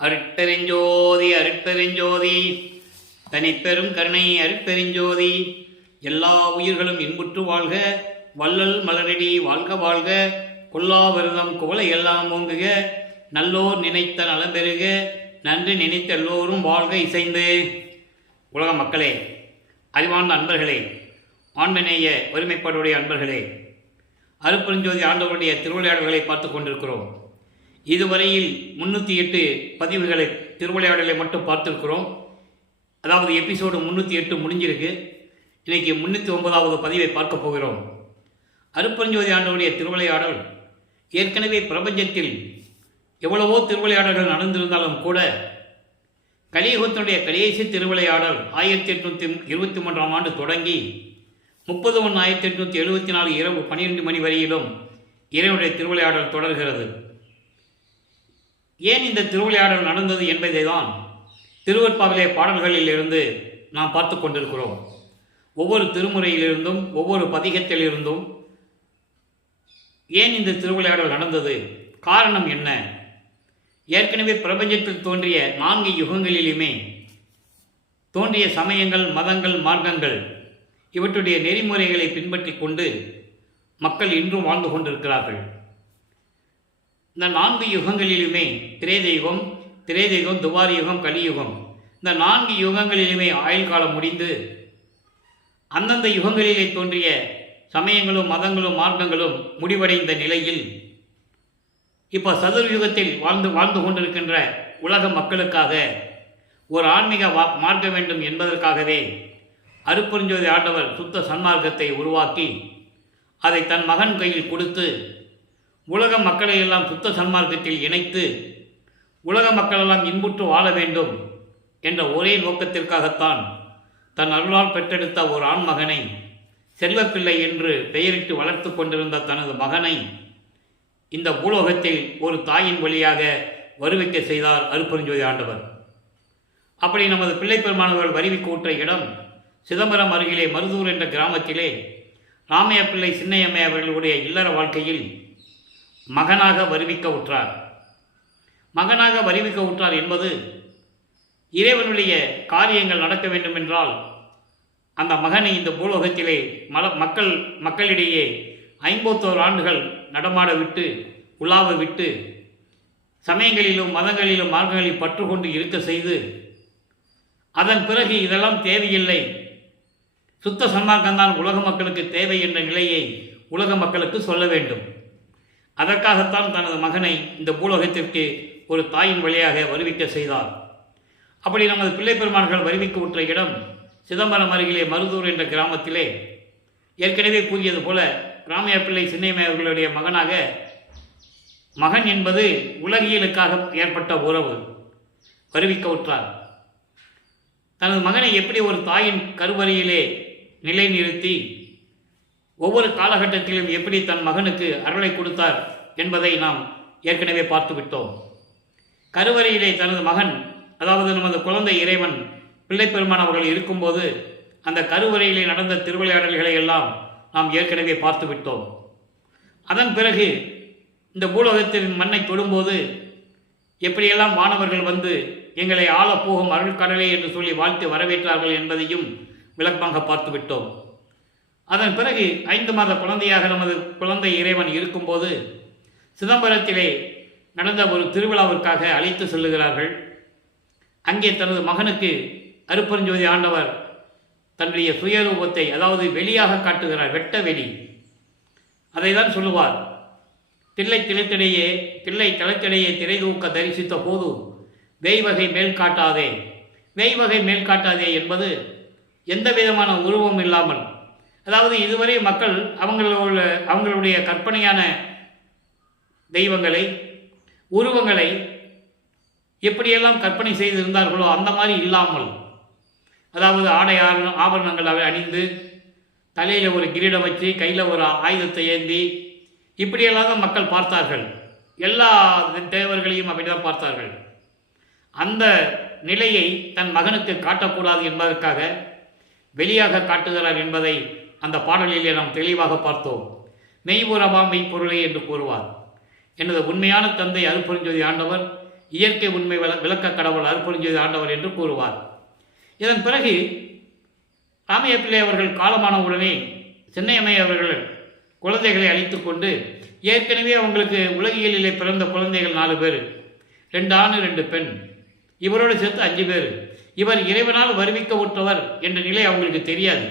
அருட்பெருஞ்சோதி அருட்பெருஞ்சோதி தனிப்பெரும் கருணை அருட்பெருஞ்சோதி. எல்லா உயிர்களும் இன்புற்று வாழ்க, வள்ளல் மலரடி வாழ்க வாழ்க, கொல்லாவிரதம் குவளை எல்லாம் ஓங்குக, நல்லோர் நினைத்த நலம் பெறுக, நன்றி நினைத்த எல்லோரும் வாழ்க இசைந்து. உலக மக்களே, அறிவார்ந்த அன்பர்களே, ஆண்மநேய ஒருமைப்பாடுடைய அன்பர்களே, அருட்பெருஞ்சோதி ஆண்டவருடைய திருவிளையாடல்களை பார்த்து கொண்டிருக்கிறோம். இதுவரையில் 308 பதிவுகளை திருவிளையாடலை மட்டும் பார்த்துருக்கிறோம். அதாவது எபிசோடு 308 முடிஞ்சிருக்கு. இன்றைக்கி 309வது பதிவை பார்க்க போகிறோம். அருட்பெருஞ்சோதி ஆண்டவருடைய திருவிளையாடல் ஏற்கனவே பிரபஞ்சத்தில் எவ்வளவோ திருவிளையாடல்கள் நடந்திருந்தாலும் கூட கலியுகத்தினுடைய கடைசி திருவிளையாடல் 1823ஆம் ஆண்டு தொடங்கி 30/1/1874 இரவு 12 மணி வரையிலும் இறைவனுடைய திருவிளையாடல் தொடர்கிறது. ஏன் இந்த திருவிளையாடல் நடந்தது என்பதை தான் திருவற்பாவிலே பாடல்களில் இருந்து நாம் பார்த்து கொண்டிருக்கிறோம். ஒவ்வொரு திருமுறையிலிருந்தும் ஒவ்வொரு பதிகத்திலிருந்தும் ஏன் இந்த திருவிளையாடல் நடந்தது, காரணம் என்ன, ஏற்கனவே பிரபஞ்சத்தில் தோன்றிய 4 யுகங்களிலுமே தோன்றிய சமயங்கள், மதங்கள், மார்க்கங்கள் இவற்றுடைய நெறிமுறைகளை பின்பற்றி கொண்டு மக்கள் இன்றும் வாழ்ந்து கொண்டிருக்கிறார்கள். இந்த 4 யுகங்களிலுமே திரேதயுகம், துவாரி யுகம், கலியுகம், இந்த 4 யுகங்களிலுமே ஆயுள் காலம் முடிந்து அந்தந்த யுகங்களிலே தோன்றிய சமயங்களும் மதங்களும் மார்க்கங்களும் முடிவடைந்த நிலையில் இப்போ சதுர்யுகத்தில் வாழ்ந்து கொண்டிருக்கின்ற உலக மக்களுக்காக ஒரு ஆன்மீக மார்க்க வேண்டும் என்பதற்காகவே அருட்பெருஞ்சோதி ஆண்டவர் சுத்த சன்மார்க்கத்தை உருவாக்கி அதை தன் மகன் கையில் கொடுத்து உலக மக்களை எல்லாம் சுத்த சன்மார்க்கத்தில் இணைத்து உலக மக்களெல்லாம் இன்புற்று வாழ வேண்டும் என்ற ஒரே நோக்கத்திற்காகத்தான் தன் அருளால் பெற்றெடுத்த ஒரு ஆண்மகனை, செல்வப்பிள்ளை என்று பெயரிட்டு வளர்த்து கொண்டிருந்த தனது மகனை இந்த பூலோகத்தில் ஒரு தாயின் வழியாக வருவிக்க செய்தார் அருட்பெருஞ்சோதி ஆண்டவர். அப்படி நமது பிள்ளை பெருமானவர்கள் வருவிக்க உற்ற இடம் சிதம்பரம் அருகிலே மருதூர் என்ற கிராமத்திலே ராமையா பிள்ளை சின்னையம்மை அவர்களுடைய இல்லற வாழ்க்கையில் மகனாக வருவிக்க உற்றார் என்பது இறைவனுடைய காரியங்கள் நடக்க வேண்டுமென்றால் அந்த மகனை இந்த பூலோகத்திலே மக்களிடையே 51 ஆண்டுகள் நடமாட விட்டு, உலாவ விட்டு, சமயங்களிலும் மதங்களிலும் மார்க்கங்களில் பற்று கொண்டு இருக்க செய்து, அதன் பிறகு இதெல்லாம் தேவையில்லை, சுத்த சன்மார்க்கம்தான் உலக மக்களுக்கு தேவை என்ற நிலையை உலக மக்களுக்கு சொல்ல வேண்டும். அதற்காகத்தான் தனது மகனை இந்த பூலோகத்திற்கு ஒரு தாயின் வழியாக வருவிக்க செய்தார். அப்படி நமது பிள்ளை பெருமான்கள் வருவிக்க உற்ற இடம் சிதம்பரம் அருகிலே மருதூர் என்ற கிராமத்திலே ஏற்கனவே கூறியது போல ராமையா பிள்ளை சின்னையம்மை அவர்களுடைய மகன் என்பது உலகியலுக்காக ஏற்பட்ட உறவு. வருவிக்க உற்றார். தனது மகனை எப்படி ஒரு தாயின் கருவறையிலே நிலைநிறுத்தி ஒவ்வொரு காலகட்டத்திலும் எப்படி தன் மகனுக்கு அருளை கொடுத்தார் என்பதை நாம் ஏற்கனவே பார்த்துவிட்டோம். கருவறையிலே தனது மகன், அதாவது நமது குழந்தை இறைவன் பிள்ளை பெருமான் அவர்கள் இருக்கும்போது அந்த கருவறையிலே நடந்த திருவிளையாடல்களை எல்லாம் நாம் ஏற்கனவே பார்த்துவிட்டோம். அதன் பிறகு இந்த பூலோகத்தின் மண்ணை தொடும்போது எப்படியெல்லாம் மாணவர்கள் வந்து எங்களை ஆளப்போகும் அருள் கடலை என்று சொல்லி வாழ்த்து வரவேற்றார்கள் என்பதையும் விளக்கமாக பார்த்துவிட்டோம். அதன் பிறகு 5 மாத குழந்தையாக நமது குழந்தை இறைவன் இருக்கும்போது சிதம்பரத்திலே நடந்த ஒரு திருவிழாவிற்காக அழைத்து செல்லுகிறார்கள். அங்கே தனது மகனுக்கு அருட்பெருஞ்சோதி ஆண்டவர் தன்னுடைய சுயரூபத்தை, அதாவது வெளியாக காட்டுகிறார், வெட்ட வெளி. அதை தான் சொல்லுவார், தில்லை தளத்திடையே திரை தூக்க தரிசித்த போது வேய்வகை மேல் காட்டாதே என்பது எந்த விதமான உருவம் இல்லாமல், அதாவது இதுவரை மக்கள் அவங்களுடைய கற்பனையான தெய்வங்களை, உருவங்களை எப்படியெல்லாம் கற்பனை செய்திருந்தார்களோ அந்த மாதிரி இல்லாமல், அதாவது ஆடை ஆபரணங்கள் அணிந்து, தலையில் ஒரு கிரீடம் வச்சு, கையில் ஒரு ஆயுதத்தை ஏந்தி, இப்படியெல்லாம் தான் மக்கள் பார்த்தார்கள். எல்லா தேவர்களையும் அப்படிதான் பார்த்தார்கள். அந்த நிலையை தன் மகனுக்கு காட்டக்கூடாது என்பதற்காக வெளியாக காட்டுகிறார் என்பதை அந்த பாடலிலே நாம் தெளிவாக பார்த்தோம். மெய்புறவா மெய்ப்பொருளை என்று கூறுவார். எனது உண்மையான தந்தை அருட்பெருஞ்சோதி ஆண்டவர் இயற்கை உண்மை விளக்க கடவுள் அருட்பெருஞ்சோதி ஆண்டவர் என்று கூறுவார். இதன் பிறகு ராமைய பிள்ளை அவர்கள் காலமான உடனே சென்னையம்மை அவர்கள் குழந்தைகளை அழைத்து கொண்டு, ஏற்கனவே அவங்களுக்கு உலகியலிலே பிறந்த குழந்தைகள் 4 பேர், 2 ஆண் 2 பெண், இவரோடு சேர்த்து 5 பேர். இவர் இறைவனால் வருவிக்க உற்றவர் என்ற நிலை அவங்களுக்கு தெரியாது.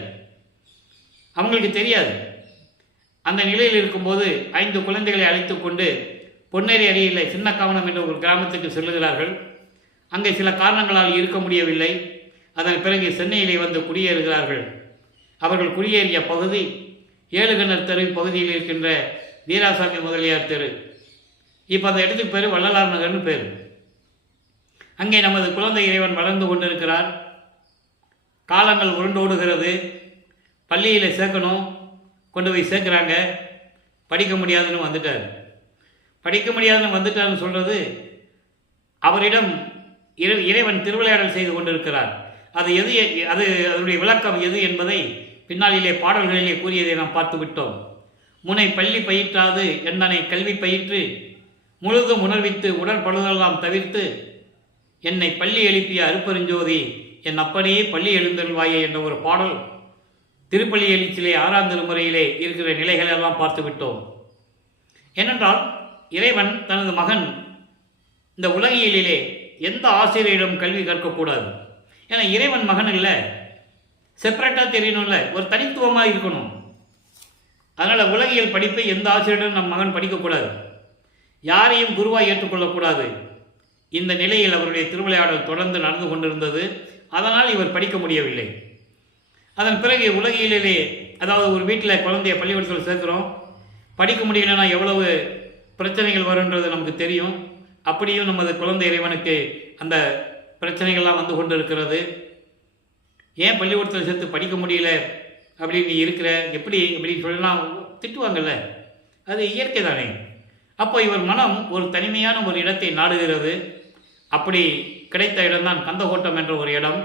அந்த நிலையில் இருக்கும்போது 5 குழந்தைகளை அழைத்து கொண்டு பொன்னேரி அருகில் சின்னக்காவனம் என்ற ஒரு கிராமத்துக்கு செல்லுகிறார்கள். அங்கே சில காரணங்களால் இருக்க முடியவில்லை. அதன் பிறகு சென்னையிலே வந்து குடியேறுகிறார்கள். அவர்கள் குடியேறிய பகுதி ஏழுகண்ணர் தெரு பகுதியில் இருக்கின்ற வீராசாமி முதலியார் தெரு. இப்போ அந்த இடத்துக்கு பேர் வள்ளலார் நகர்னு பேர். அங்கே நமது குழந்தை இறைவன் வளர்ந்து கொண்டிருக்கிறார். காலங்கள் உருண்டோடுகிறது. பள்ளியில் சேர்க்கணும், கொண்டு போய் சேர்க்குறாங்க. படிக்க முடியாதுன்னு வந்துட்டார்னு சொல்கிறது, அவரிடம் இறைவன் திருவிளையாடல் செய்து கொண்டிருக்கிறார். அதனுடைய விளக்கம் எது என்பதை பின்னாளிலே பாடல்களிலே கூறியதை நாம் பார்த்து விட்டோம். முனை பள்ளி பயிற்றாது என்னை கல்வி பயிற்று முழுதும் உணர்வித்து உடற்பழுதெல்லாம் தவிர்த்து என்னை பள்ளி எழுப்பிய அருட்பெருஞ்சோதி என் அப்படியே பள்ளி எழுந்தருள்வாயே என்ற ஒரு பாடல் திருப்பள்ளி எழுச்சியிலே 6ஆம் திருமுறையிலே இருக்கிற நிலைகளெல்லாம் பார்த்து விட்டோம். ஏனென்றால் இறைவன் தனது மகன் இந்த உலகியலிலே எந்த ஆசிரியரிடம் கல்வி கற்கக்கூடாது. ஏன்னா இறைவன் மகன் இல்லை, செப்பரேட்டாக தெரியணும்ல, ஒரு தனித்துவமாக இருக்கணும். அதனால் உலகியல் படிப்பை எந்த ஆசிரியரிடம் நம் மகன் படிக்கக்கூடாது, யாரையும் குருவாக ஏற்றுக்கொள்ளக்கூடாது. இந்த நிலையில் அவருடைய திருவிளையாடல் தொடர்ந்து நடந்து கொண்டிருந்தது. அதனால் இவர் படிக்க முடியவில்லை. அதன் பிறகு உலகியலிலே, அதாவது ஒரு வீட்டில் குழந்தைய பள்ளிக்கூடத்தில் சேர்க்குறோம், படிக்க முடியலைன்னா எவ்வளவு பிரச்சனைகள் வருன்றது நமக்கு தெரியும். அப்படியும் நமது குழந்தை இறைவனுக்கு அந்த பிரச்சனைகள்லாம் வந்து கொண்டு இருக்கிறது. ஏன் பள்ளிக்கூடத்தில் சேர்த்து படிக்க முடியல அப்படின்னு நீ இருக்கிற, எப்படி அப்படின்னு சொல்லலாம் திட்டுவாங்கல்ல, அது இயற்கை தானே. அப்போ இவர் மனம் ஒரு தனிமையான ஒரு இடத்தை நாடுகிறது. அப்படி கிடைத்த இடம்தான் கந்தகோட்டம் என்ற ஒரு இடம்.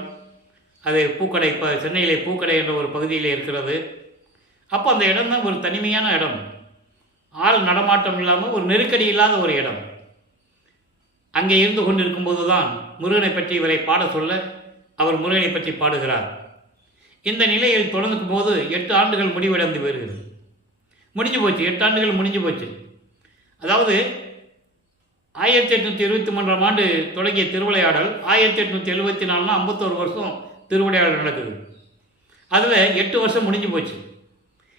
அது பூக்கடை, இப்போ சென்னையிலே பூக்கடை என்ற ஒரு பகுதியில் இருக்கிறது. அப்போ அந்த இடம்தான் ஒரு தனிமையான இடம், ஆள் நடமாட்டம் இல்லாமல் ஒரு நெருக்கடி இல்லாத ஒரு இடம். அங்கே இருந்து கொண்டிருக்கும்போது தான் முருகனை பற்றி இவரை பாட சொல்ல அவர் முருகனை பற்றி பாடுகிறார். இந்த நிலையில் தொடர்ந்துக்கும் போது 8 ஆண்டுகள் முடிவடைந்து வருகிறது. முடிஞ்சு போச்சு, 8 ஆண்டுகள் முடிஞ்சு போச்சு. அதாவது 1823ஆம் ஆண்டு தொடங்கிய திருவிளையாடல் 1874 51 வருஷம் திருவிளையாடல் நடக்குது. அதில் 8 வருஷம் முடிஞ்சு போச்சு.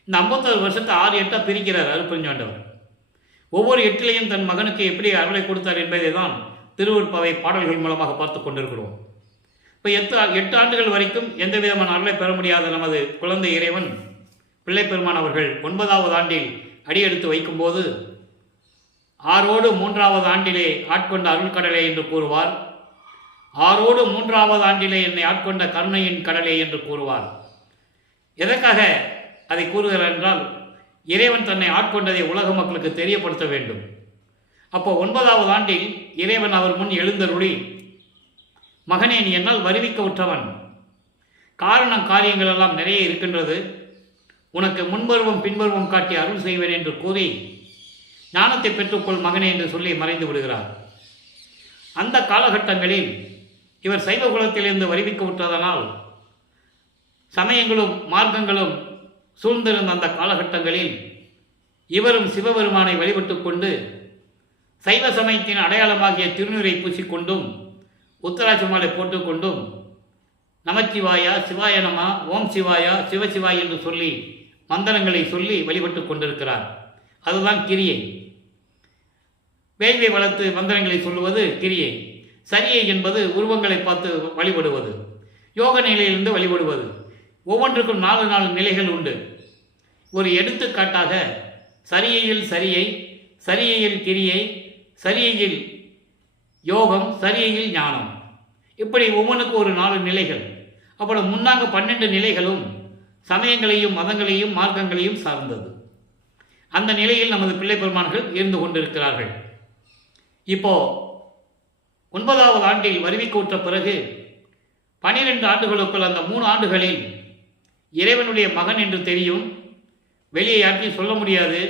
இந்த 51 வருஷத்தை 6 8ஆக பிரிக்கிறார் அருட்பெருஞ்சாண்டவர். ஒவ்வொரு 8லையும் தன் மகனுக்கு எப்படி அருளை கொடுத்தார் என்பதை தான் திருவருட்பாவை பாடல்கள் மூலமாக பார்த்து கொண்டிருக்கிறோம். இப்போ 8 ஆண்டுகள் வரைக்கும் எந்த விதமான அருளை பெற முடியாத நமது குழந்தை இறைவன் பிள்ளை பெருமான் அவர்கள் 9ஆவது ஆண்டில் அடியெடுத்து வைக்கும்போது, 6ஓடு 3ஆவது ஆண்டிலே ஆட்கொண்ட அருள்கடலே என்று கூறுவார். 6ஓடு 3ஆவது ஆண்டிலே என்னை ஆட்கொண்ட கருணையின் கடலே என்று கூறுவார். எதற்காக அதை கூறுகிறார் என்றால், இறைவன் தன்னை ஆட்கொண்டதை உலக மக்களுக்கு தெரியப்படுத்த வேண்டும். அப்போ 9ஆவது ஆண்டில் இறைவன் அவர் முன் எழுந்தருளி, மகனே நீ என்னால் வருவிக்க உற்றவன், காரணம் காரியங்கள் எல்லாம் நிறைய இருக்கின்றது, உனக்கு முன்பருவம் பின்பருவம் காட்டி அருள் செய்வேன் என்று கூறி ஞானத்தை பெற்றுக்கொள் மகனே என்று சொல்லி மறைந்து விடுகிறார். அந்த காலகட்டங்களில் இவர் சைவ குலத்திலிருந்து வருவிக்க விட்டதனால் சமயங்களும் மார்க்கங்களும் சூழ்ந்திருந்த அந்த காலகட்டங்களில் இவரும் சிவபெருமானை வழிபட்டு கொண்டு சைவ சமயத்தின் அடையாளமாகிய திருநீரை பூசிக்கொண்டும் உத்தராட்சி மாலை போட்டுக்கொண்டும் நமச்சிவாயா, சிவாய நம, ஓம் சிவாயா, சிவசிவாய் என்று சொல்லி மந்திரங்களை சொல்லி வழிபட்டு கொண்டிருக்கிறார். அதுதான் கிரியை. வேள்வி வளர்த்து மந்திரங்களை சொல்லுவது கிரியை. சரியை என்பது உருவங்களை பார்த்து வழிபடுவது, யோக நிலையிலிருந்து வழிபடுவது. ஒவ்வொன்றுக்கும் 4 நிலைகள் உண்டு. ஒரு எடுத்துக்காட்டாக சரியையில் சரியை, சரியையில் கிரியை, சரியையில் யோகம், சரியையில் ஞானம், இப்படி ஒவ்வொன்றுக்கும் ஒரு 4 நிலைகள். அப்புறம் முன்னாங்க 12 நிலைகளும் சமயங்களையும் மதங்களையும் மார்க்கங்களையும் சார்ந்தது. அந்த நிலையில் நமது பிள்ளை பெருமான்கள் இருந்து கொண்டிருக்கிறார்கள். இப்போ 9ஆவது ஆண்டில் வருவிக்க உற்ற பிறகு 12 ஆண்டுகளுக்குள் அந்த 3 ஆண்டுகளில் இறைவனுடைய மகன் என்று தெரியும், வெளியே யார்த்தையும் சொல்ல முடியாது.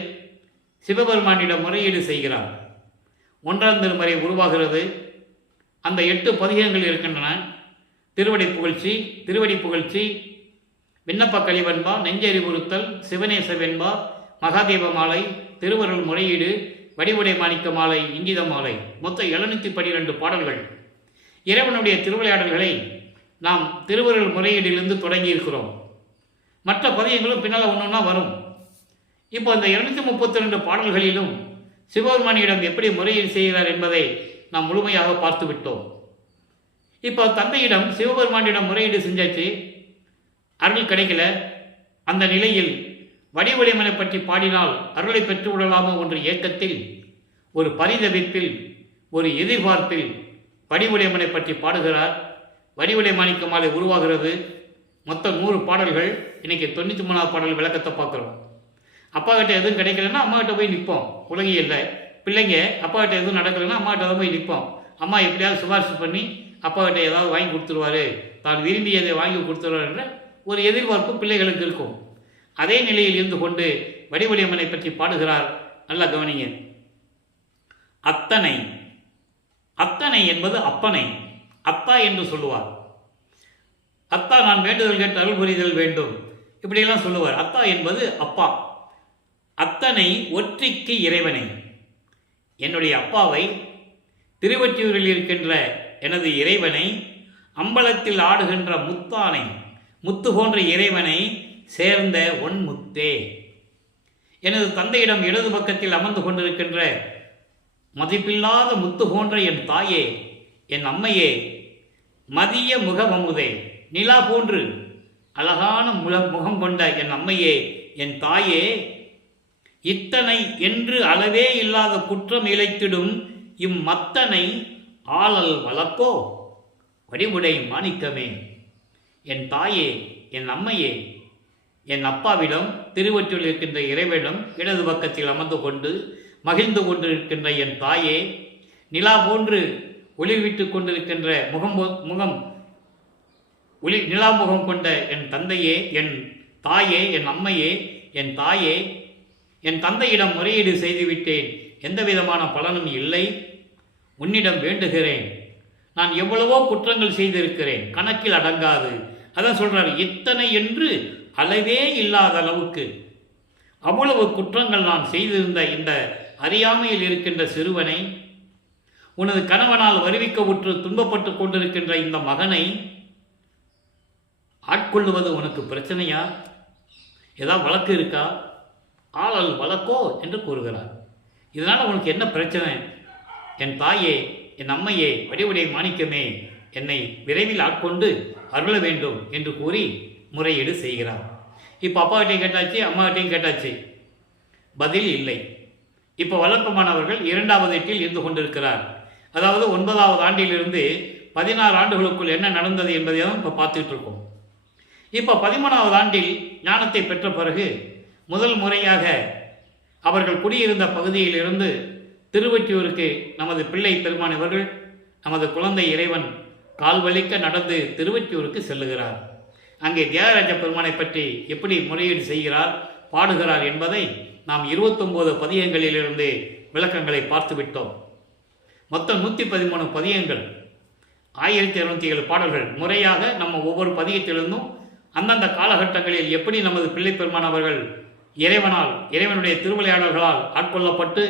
சிவபெருமானிடம் முறையீடு செய்கிறார். 1ஆம் திருமுறை உருவாகிறது. அந்த 8 பதிகங்கள் இருக்கின்றன. திருவடி புகழ்ச்சி, திருவடி புகழ்ச்சி, விண்ணப்ப கலிவன்பா, நெஞ்சறிவுறுத்தல், சிவநேச வெண்பா, மகாதேவ மாலை, திருவருள் முறையீடு, வடிவுடை மாணிக்க மாலை, இங்கித மாலை, மொத்தம் 712 பாடல்கள். இறைவனுடைய திருவிளையாடல்களை நாம் திருவருள் முறையீடிலிருந்து தொடங்கி இருக்கிறோம். மற்ற பதியங்களும் பின்னால் ஒன்றொன்னா வரும். இப்போ அந்த 232 பாடல்களிலும் சிவபெருமானியிடம் எப்படி முறையீடு செய்கிறார் என்பதை நாம் முழுமையாக பார்த்து விட்டோம். இப்போ தந்தையிடம் சிவபெருமானியிடம் முறையீடு செஞ்சாச்சு, அருள் கிடைக்கல. அந்த நிலையில் வடிவடைமனை பற்றி பாடினால் அருளை பெற்று விடலாமோ என்ற ஏக்கத்தில், ஒரு பரிதவிப்பில், ஒரு எதிர்பார்ப்பில் வடிவுடைமனை பற்றி பாடுகிறார். வடிவுடை மாணிக்க மாலை உருவாகிறது. மொத்தம் 100 பாடல்கள். இன்னைக்கு 93வது பாடல் விளக்கத்தை பார்க்குறோம். அப்பா கிட்ட எதுவும் கிடைக்கலன்னா அம்மா கிட்ட போய் நிற்போம். உலகியல்ல பிள்ளைங்க அப்பா கிட்ட எதுவும் நடக்கலைன்னா அம்மா கிட்ட தான் போய் நிற்போம். அம்மா எப்படியாவது சிபாரிசு பண்ணி அப்பா கிட்ட ஏதாவது வாங்கி கொடுத்துருவாரு, தான் விரும்பியதை வாங்கி கொடுத்துருவார் என்ற ஒரு எதிர்பார்ப்பு பிள்ளைகளுக்கு இருக்கும். அதே நிலையில் இருந்து கொண்டு வடிவடைமனை பற்றி பாடுகிறார். நல்லா கவனிங்க. அத்தனை, அத்தனை என்பது அப்பனை, அத்தா என்று சொல்லுவார். அத்தா நான் வேண்டுதல் கேட்டு அருள் புரிதல் வேண்டும், இப்படியெல்லாம் சொல்லுவார். அத்தா என்பது அப்பா. அத்தனை ஒற்றிக்கு இறைவனை, என்னுடைய அப்பாவை, திருவொற்றியூரில் இருக்கின்ற எனது இறைவனை, அம்பலத்தில் ஆடுகின்ற முத்தானை, முத்து போன்ற இறைவனை சேர்ந்த ஒன்முத்தே, எனது தந்தையிடம் இடது பக்கத்தில் அமர்ந்து கொண்டிருக்கின்ற மதிப்பில்லாத முத்து போன்ற என் தாயே, என் அம்மையே, மதிய முகவமுதே, நிலா போன்று அழகான முகம் கொண்ட என் அம்மையே, என் தாயே, இத்தனை என்று அளவே இல்லாத குற்றம் இழைத்திடும் இம்மத்தனை ஆளல் வளர்க்கோ வடிவுடை மாணிக்கமே, என் தாயே, என் அம்மையே, என் அப்பாவிடம், திருவொற்றியூரில் இருக்கின்ற இறைவனிடம் இடது பக்கத்தில் அமர்ந்து கொண்டு மகிழ்ந்து கொண்டிருக்கின்ற என் தாயே, நிலா போன்று ஒளிவிட்டு கொண்டிருக்கின்ற முகம் ஒளி நிலாமுகம் கொண்ட என் தந்தையே, என் தாயே, என் அம்மையே, என் தாயே, என் தந்தையிடம் முறையீடு செய்துவிட்டேன், எந்த விதமான பலனும் இல்லை. உன்னிடம் வேண்டுகிறேன். நான் எவ்வளவோ குற்றங்கள் செய்திருக்கிறேன், கணக்கில் அடங்காது. அதான் சொல்றாரு, இத்தனை என்று அளவே இல்லாத அளவுக்கு அவ்வளவு குற்றங்கள் நான் செய்திருந்த இந்த அறியாமையில் இருக்கின்ற சிறுவனை, உனது கணவனால் வருவிக்க உற்று துன்பப்பட்டு கொண்டிருக்கின்ற இந்த மகனை ஆட்கொள்ளுவது உனக்கு பிரச்சனையா? ஏதாவது வழக்கு இருக்கா? ஆளல் வழக்கோ என்று கூறுகிறார். இதனால் உனக்கு என்ன பிரச்சனை? என் தாயே, என் அம்மையே, வடிவுடை மாணிக்கமே, என்னை விரைவில் ஆட்கொண்டு அருள வேண்டும் என்று கூறி முறையீடு செய்கிறார். இப்போ அப்பாகிட்டையும் கேட்டாச்சு, அம்மாகிட்டையும் கேட்டாச்சு, பதில் இல்லை. இப்போ வழக்கமானவர்கள் 2வது எட்டில் இருந்து கொண்டிருக்கிறார். அதாவது 9வது ஆண்டிலிருந்து 16 ஆண்டுகளுக்குள் என்ன நடந்தது என்பதை தான் இப்போ பார்த்துட்டு இருக்கோம். இப்போ 13வது ஆண்டில் ஞானத்தை பெற்ற பிறகு முதல் முறையாக அவர்கள் குடியிருந்த பகுதியிலிருந்து திருவொற்றியூருக்கு நமது பிள்ளை பெருமான் இவர்கள், நமது குழந்தை இறைவன் கால்வலிக்க நடந்து திருவொற்றியூருக்கு செல்லுகிறார். அங்கே தியாகராஜ பெருமானை பற்றி எப்படி முறையீடு செய்கிறார், பாடுகிறார் என்பதை நாம் 29 பதியங்களிலிருந்து விளக்கங்களை பார்த்து விட்டோம். மொத்தம் 113 பதியங்கள், 1207 பாடல்கள். முறையாக நம்ம ஒவ்வொரு பதியத்திலிருந்தும் அந்தந்த காலகட்டங்களில் எப்படி நமது பிள்ளை பெருமான் அவர்கள் இறைவனால், இறைவனுடைய திருவிளையாடல்களால் ஆட்கொள்ளப்பட்டு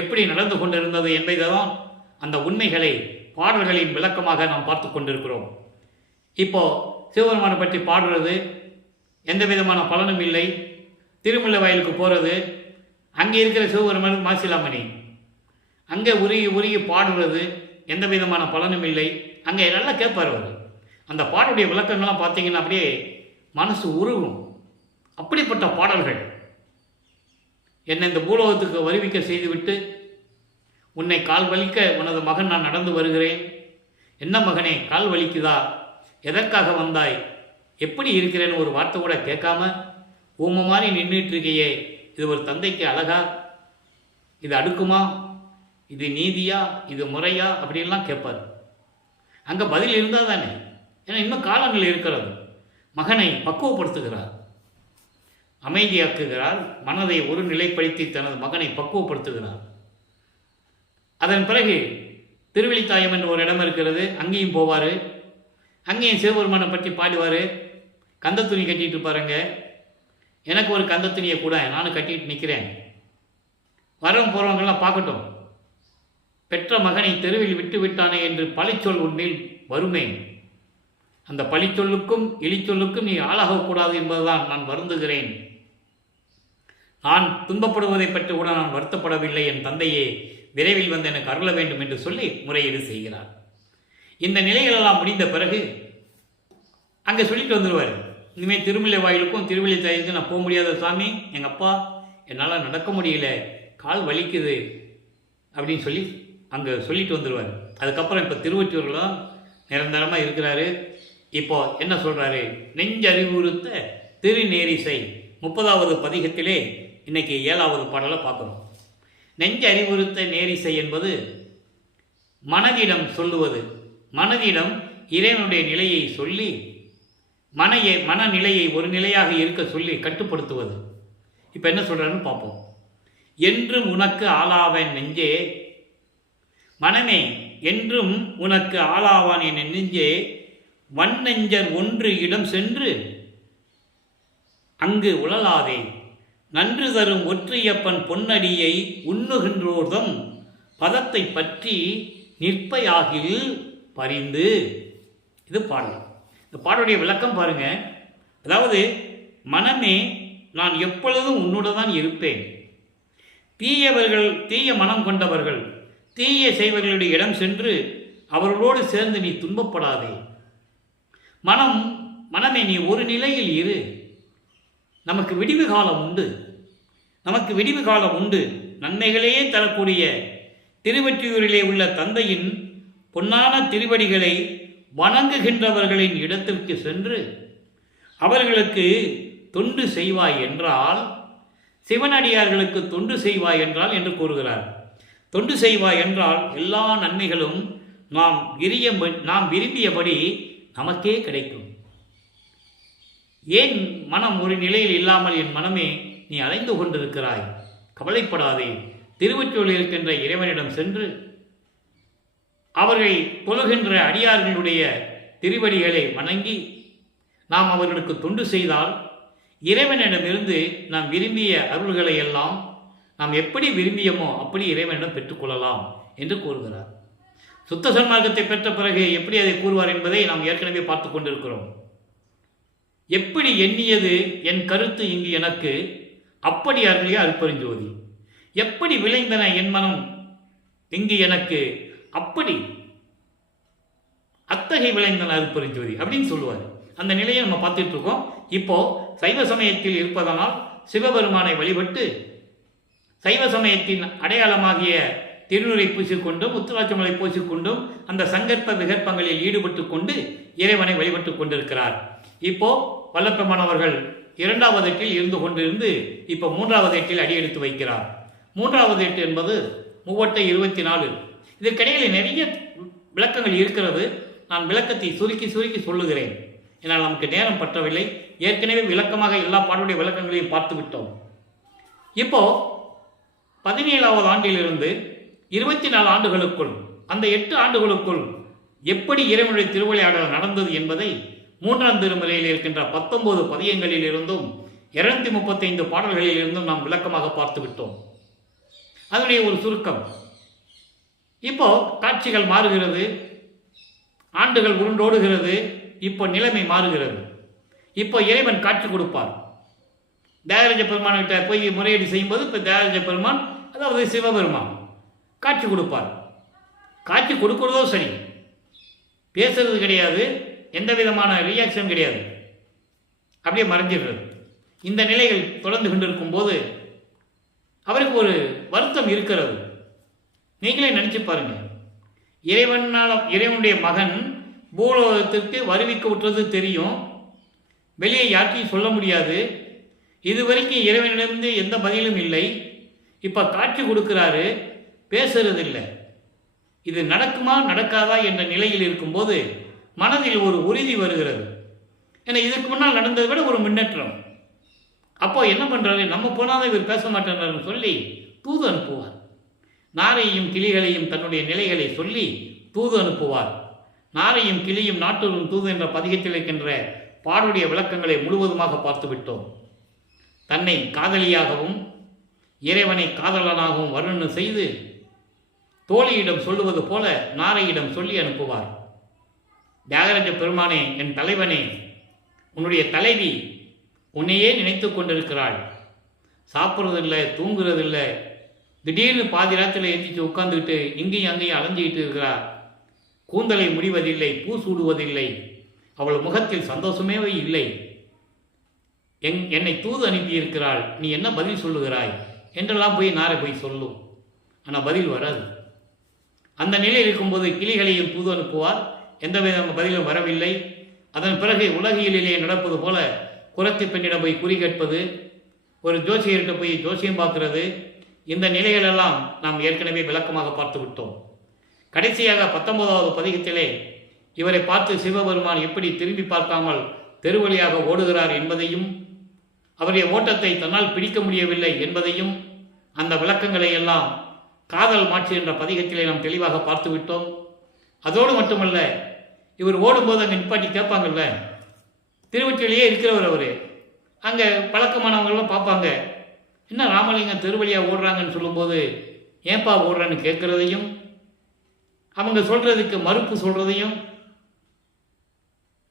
எப்படி நடந்து கொண்டிருந்தது என்பதைதான், அந்த உண்மைகளை பாடல்களின் விளக்கமாக நாம் பார்த்து கொண்டிருக்கிறோம். இப்போ சிவபெருமானை பற்றி பாடுறது, எந்த விதமான பலனும் இல்லை. திருமுல்லை வயலுக்கு போகிறது, அங்கே இருக்கிற சிவபெருமான் மாசிலாமணி, அங்கே உருகி உருகி பாடுறது, எந்த விதமான பலனும் இல்லை. அங்கே நல்லா கேட்பார் அவர். அந்த பாடலுடைய விளக்கங்கள்லாம் பார்த்தீங்கன்னா அப்படியே மனசு உருகும். அப்படிப்பட்ட பாடல்கள். என்னை இந்த பூலோகத்துக்கு வருவிக்க செய்துவிட்டு, உன்னை கால் வலிக்க உனது மகன் நான் நடந்து வருகிறேன். என்ன மகனே, கால் வலிக்குதா? எதற்காக வந்தாய்? எப்படி இருக்கிறேன்னு ஒரு வார்த்தை கூட கேட்காம ஊமை மாதிரி நின்றுட்டு இருக்கையே, இது ஒரு தந்தைக்கு அழகா? இது அடுக்குமா? இது நீதியா? இது முறையா? அப்படின்லாம் கேட்பார். அங்கே பதில் இருந்தால் தானே. ஏன்னா இன்னும் காலங்கள் இருக்கிறது. மகனை பக்குவப்படுத்துகிறார், அமைதியாக்குகிறார், மனதை ஒரு நிலைப்படுத்தி தனது மகனை பக்குவப்படுத்துகிறார். அதன் பிறகு திருவெளித்தாயம் என்ற ஒரு இடம் இருக்கிறது, அங்கேயும் போவார். அங்கேயும் சிவபெருமானை பற்றி பாடுவார். கந்த துணி கட்டிட்டு பாருங்க. எனக்கு ஒரு கந்த துணியை கூட, நானும் கட்டிட்டு நிற்கிறேன், வரவங்க போகிறவங்கெல்லாம் பார்க்கட்டும். பெற்ற மகனை தெருவில் விட்டு விட்டானே என்று பழிச்சொல் உன்னில் வருமே. அந்த பழிச்சொல்லுக்கும் இழிச்சொல்லுக்கும் நீ ஆளாகக்கூடாது என்பதுதான் நான் வருந்துகிறேன். நான் துன்பப்படுவதை பற்றி கூட நான் வருத்தப்படவில்லை. என் தந்தையே விரைவில் வந்து எனக்கு அருள வேண்டும் என்று சொல்லி முறையீடு செய்கிறார். இந்த நிலைகளெல்லாம் முடிந்த பிறகு அங்கே சொல்லிட்டு வந்துடுவார், இனிமேல் திருமலை வாயிலுக்கும் திருவள்ளி தாயுக்கும் நான் போக முடியாத சாமி, எங்கள் அப்பா என்னால் நடக்க முடியல, கால் வலிக்குது அப்படின்னு சொல்லி அங்கே சொல்லிட்டு வந்துடுவார். அதுக்கப்புறம் இப்போ திருவொற்றியூரில் தான் நிரந்தரமாக இருக்கிறாரு. இப்போ என்ன சொல்கிறாரு, நெஞ்சறிவுறுத்த திருநேரிசை 30வது பதிகத்திலே இன்னைக்கு 7வது பாடலை பார்க்குறோம். நெஞ்சு அறிவுறுத்த நேரிசை என்பது மனதிடம் சொல்லுவது, மனதிடம் இறைவனுடைய நிலையை சொல்லி மனநிலையை ஒரு நிலையாக இருக்க சொல்லி கட்டுப்படுத்துவது. இப்போ என்ன சொல்கிறாருன்னு பார்ப்போம். என்றும் உனக்கு ஆளாவன் நெஞ்சே, மனமே என்றும் உனக்கு ஆளாவான் என் நெஞ்சே, வன்னெஞ்சர் ஒன்று இடம் சென்று அங்கு உழலாதே, நன்று தரும் ஒற்றியப்பன் பொன்னடியை உண்ணுகின்றோர்தம் பதத்தை பற்றி நிற்பையாகில் பரிந்து. இது பாடல். இந்த பாடலுடைய விளக்கம் பாருங்க. அதாவது, மனமே நான் எப்பொழுதும் உன்னோட தான் இருப்பேன். தீய மனம் கொண்டவர்கள், தீய செய்வர்களுடைய இடம் சென்று அவர்களோடு சேர்ந்து நீ துன்பப்படாதே. மனமே நீ ஒரு நிலையில் இரு. நமக்கு விடிவு காலம் உண்டு. நன்மைகளையே தரக்கூடிய திருவொற்றியூரிலே உள்ள தந்தையின் பொன்னான திருவடிகளை வணங்குகின்றவர்களின் இடத்திற்கு சென்று அவர்களுக்கு தொண்டு செய்வாய் என்றால், சிவனடியார்களுக்கு தொண்டு செய்வாய் என்றால் என்று கூறுகிறார். தொண்டு செய்வாய் என்றால் எல்லா நன்மைகளும் நாம் விரும்பியபடி நமக்கே கிடைக்கும். ஏன் மனம் ஒரு நிலையில் இல்லாமல் என் மனமே நீ அலைந்து கொண்டிருக்கிறாய்? கவலைப்படாதே. திருவொற்றியூரில் இருக்கின்ற இறைவனிடம் சென்று அவர்கள் தொழுகின்ற அடியார்களுடைய திருவடிகளை வணங்கி நாம் அவர்களுக்கு தொண்டு செய்தால் இறைவனிடமிருந்து நாம் விரும்பிய அருள்களை எல்லாம் நாம் எப்படி விரும்பியமோ அப்படி இறைவனிடம் பெற்றுக்கொள்ளலாம் என்று கூறுகிறார். சுத்த சன்மார்க்கத்தை பெற்ற பிறகு எப்படி அதை கூறுவார் என்பதை நாம் ஏற்கனவே பார்த்து கொண்டிருக்கிறோம். எப்படி எண்ணியது என் கருத்து இங்கு எனக்கு, அப்படி அருளிய அருட்பெருஞ்சோதி. எப்படி விளைந்தன என் மனம் இங்கு எனக்கு, அப்படி அத்தகை விளைந்தன அருட்பெருஞ்சோதி அப்படின்னு சொல்லுவார். அந்த நிலையை நம்ம பார்த்துட்டு இருக்கோம். இப்போ சைவ சமயத்தில் இருப்பதனால் சிவபெருமானை வழிபட்டு சைவ சமயத்தின் அடையாளமாகிய திருநூரை பூசிக்கொண்டும் உத்திராட்சமலை பூசிக்கொண்டும் அந்த சங்கற்ப விகற்பங்களில் ஈடுபட்டு கொண்டு இறைவனை வழிபட்டு கொண்டிருக்கிறார். இப்போ வல்லப்பெருமானவர்கள் 2வது எட்டில் இருந்து கொண்டிருந்து இப்போ 3வது எட்டில் அடியெடுத்து வைக்கிறார். 3வது எட்டு என்பது 3/24. இதற்கிடையில் நிறைய விளக்கங்கள் இருக்கிறது. நான் விளக்கத்தை சுருக்கி சொல்லுகிறேன். ஏன்னால் நமக்கு நேரம் பற்றவில்லை. ஏற்கனவே விளக்கமாக எல்லா பாடலுடைய விளக்கங்களையும் பார்த்து விட்டோம். இப்போ 17வது ஆண்டிலிருந்து 24 ஆண்டுகளுக்குள், அந்த 8 ஆண்டுகளுக்குள் எப்படி இறைவனுடைய திருவிளையாடல் நடந்தது என்பதை 3ஆம் திருமுறையில் இருக்கின்ற 19 பதியங்களில் இருந்தும் 235 பாடல்களில் இருந்தும் நாம் விளக்கமாக பார்த்து விட்டோம். அதனுடைய ஒரு சுருக்கம். இப்போ காட்சிகள் மாறுகிறது, ஆண்டுகள் உருண்டோடுகிறது. இப்போ நிலைமை மாறுகிறது. இப்போ இறைவன் காட்சி கொடுப்பார். தியாகராஜ பெருமான்கிட்ட போய் முறையீடு செய்யும்போது இப்போ தியாகராஜ பெருமான், அதாவது சிவபெருமான் காட்சி கொடுப்பார். காட்சி கொடுக்கிறதோ சரி, பேசுறது கிடையாது, எந்த விதமான ரியாக்ஷன் கிடையாது, அப்படியே மறைஞ்சிடுறது. இந்த நிலைகள் தொடர்ந்து கொண்டிருக்கும் போது அவருக்கு ஒரு வருத்தம் இருக்கிறது. நீங்களே நினைச்சு பாருங்க. இறைவனுடைய மகன் பூலோகத்திற்கு வருவிக்க விட்டுறது தெரியும், வெளியே யார்ட்டையும் சொல்ல முடியாது. இதுவரைக்கும் இறைவனிடமிருந்து எந்த பதிலும் இல்லை. இப்போ காட்சி கொடுக்கிறாரு, பேசுறது இல்லை. இது நடக்குமா நடக்காதா என்ற நிலையில் இருக்கும்போது மனதில் ஒரு உறுதி வருகிறது. ஏன்னா இதற்கு முன்னால் நடந்ததை விட ஒரு முன்னேற்றம். அப்போ என்ன பண்ணுறாரு, நம்ம போனாலும் இவர் பேச மாட்டேன்னு சொல்லி தூது அனுப்புவார். நாரையும் கிளிகளையும் தன்னுடைய நிலைகளை சொல்லி தூது அனுப்புவார். நாரையும் கிளியும் நாட்டூரும் தூது என்ற பதிகத்தில் இருக்கின்ற பாடலுடைய விளக்கங்களை முழுவதுமாக பார்த்துவிட்டோம். தன்னை காதலியாகவும் இறைவனை காதலனாகவும் வர்ணனை செய்து தோழியிடம் சொல்லுவது போல நாரையிடம் சொல்லி அனுப்புவார். தியாகராஜ பெருமானே, என் தலைவனே, உன்னுடைய தலைவி உன்னையே நினைத்து கொண்டிருக்கிறாள். சாப்பிட்றதில்லை, தூங்குறதில்லை, திடீர்னு பாதி நேரத்தில் எழுந்திரிச்சு உட்காந்துக்கிட்டு இங்கேயும் அங்கேயும் அலைஞ்சிக்கிட்டு இருக்கிறார். கூந்தலை முடிவதில்லை, பூ சூடுவதில்லை, அவள் முகத்தில் சந்தோஷமே இல்லை. என்னை தூது அனுப்பியிருக்கிறாள், நீ என்ன பதில் சொல்லுகிறாய் என்றெல்லாம் போய் நாரை போய் சொல்லும். ஆனால் பதில் வராது. அந்த நிலையில் இருக்கும்போது கிளிகளையும் தூது அனுப்புவார். எந்தவித பதிலும் வரவில்லை. அதன் பிறகு உலகியலிலே நடப்பது போல குரத்தி பெண்ணிடம் போய் குறி கேட்பது, ஒரு ஜோசியர்கிட்ட போய் ஜோசியம் பார்க்கிறது, இந்த நிலைகளெல்லாம் நாம் ஏற்கனவே விளக்கமாக பார்த்து விட்டோம். கடைசியாக 19வது பதிகத்திலே இவரை பார்த்து சிவபெருமான் எப்படி திரும்பி பார்க்காமல் தெருவழியாக ஓடுகிறார் என்பதையும், அவருடைய ஓட்டத்தை தன்னால் பிடிக்க முடியவில்லை என்பதையும், அந்த விளக்கங்களை எல்லாம் காதல் மாட்சி என்ற பதிகத்திலே நாம் தெளிவாக பார்த்து விட்டோம். அதோடு மட்டுமல்ல, இவர் ஓடும்போது அங்கே நிப்பாட்டி கேட்பாங்கல்ல, திருவற்றிலேயே இருக்கிறவர் அவர், அங்கே பழக்கமானவங்களும் பார்ப்பாங்க, என்ன ராமலிங்கம் திருவழியாக ஓடுறாங்கன்னு சொல்லும்போது ஏன்பா ஓடுறான்னு கேட்குறதையும், அவங்க சொல்கிறதுக்கு மறுப்பு சொல்கிறதையும்,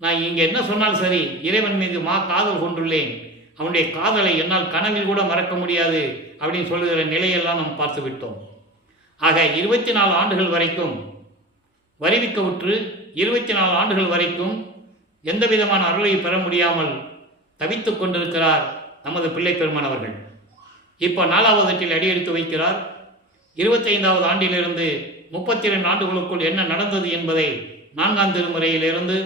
நான் இங்கே என்ன சொன்னாலும் சரி, இறைவன் மீது காதல் கொண்டுள்ளேன், அவனுடைய காதலை என்னால் கனவில் கூட மறக்க முடியாது அப்படின்னு சொல்லுகிற நிலையெல்லாம் நாம் பார்த்து விட்டோம். ஆக 24 ஆண்டுகள் வரைக்கும் வருவிக்க உற்று 24 ஆண்டுகள் வரைக்கும் எந்த விதமான அருளை பெற முடியாமல் தவித்து கொண்டிருக்கிறார் நமது பிள்ளை பெருமான் அவர்கள். இப்போ 4வது ஆண்டில் அடியெடுத்து வைக்கிறார். 25வது ஆண்டிலிருந்து 32 ஆண்டுகளுக்குள் என்ன நடந்தது என்பதை 4ஆம் திருமுறையிலிருந்து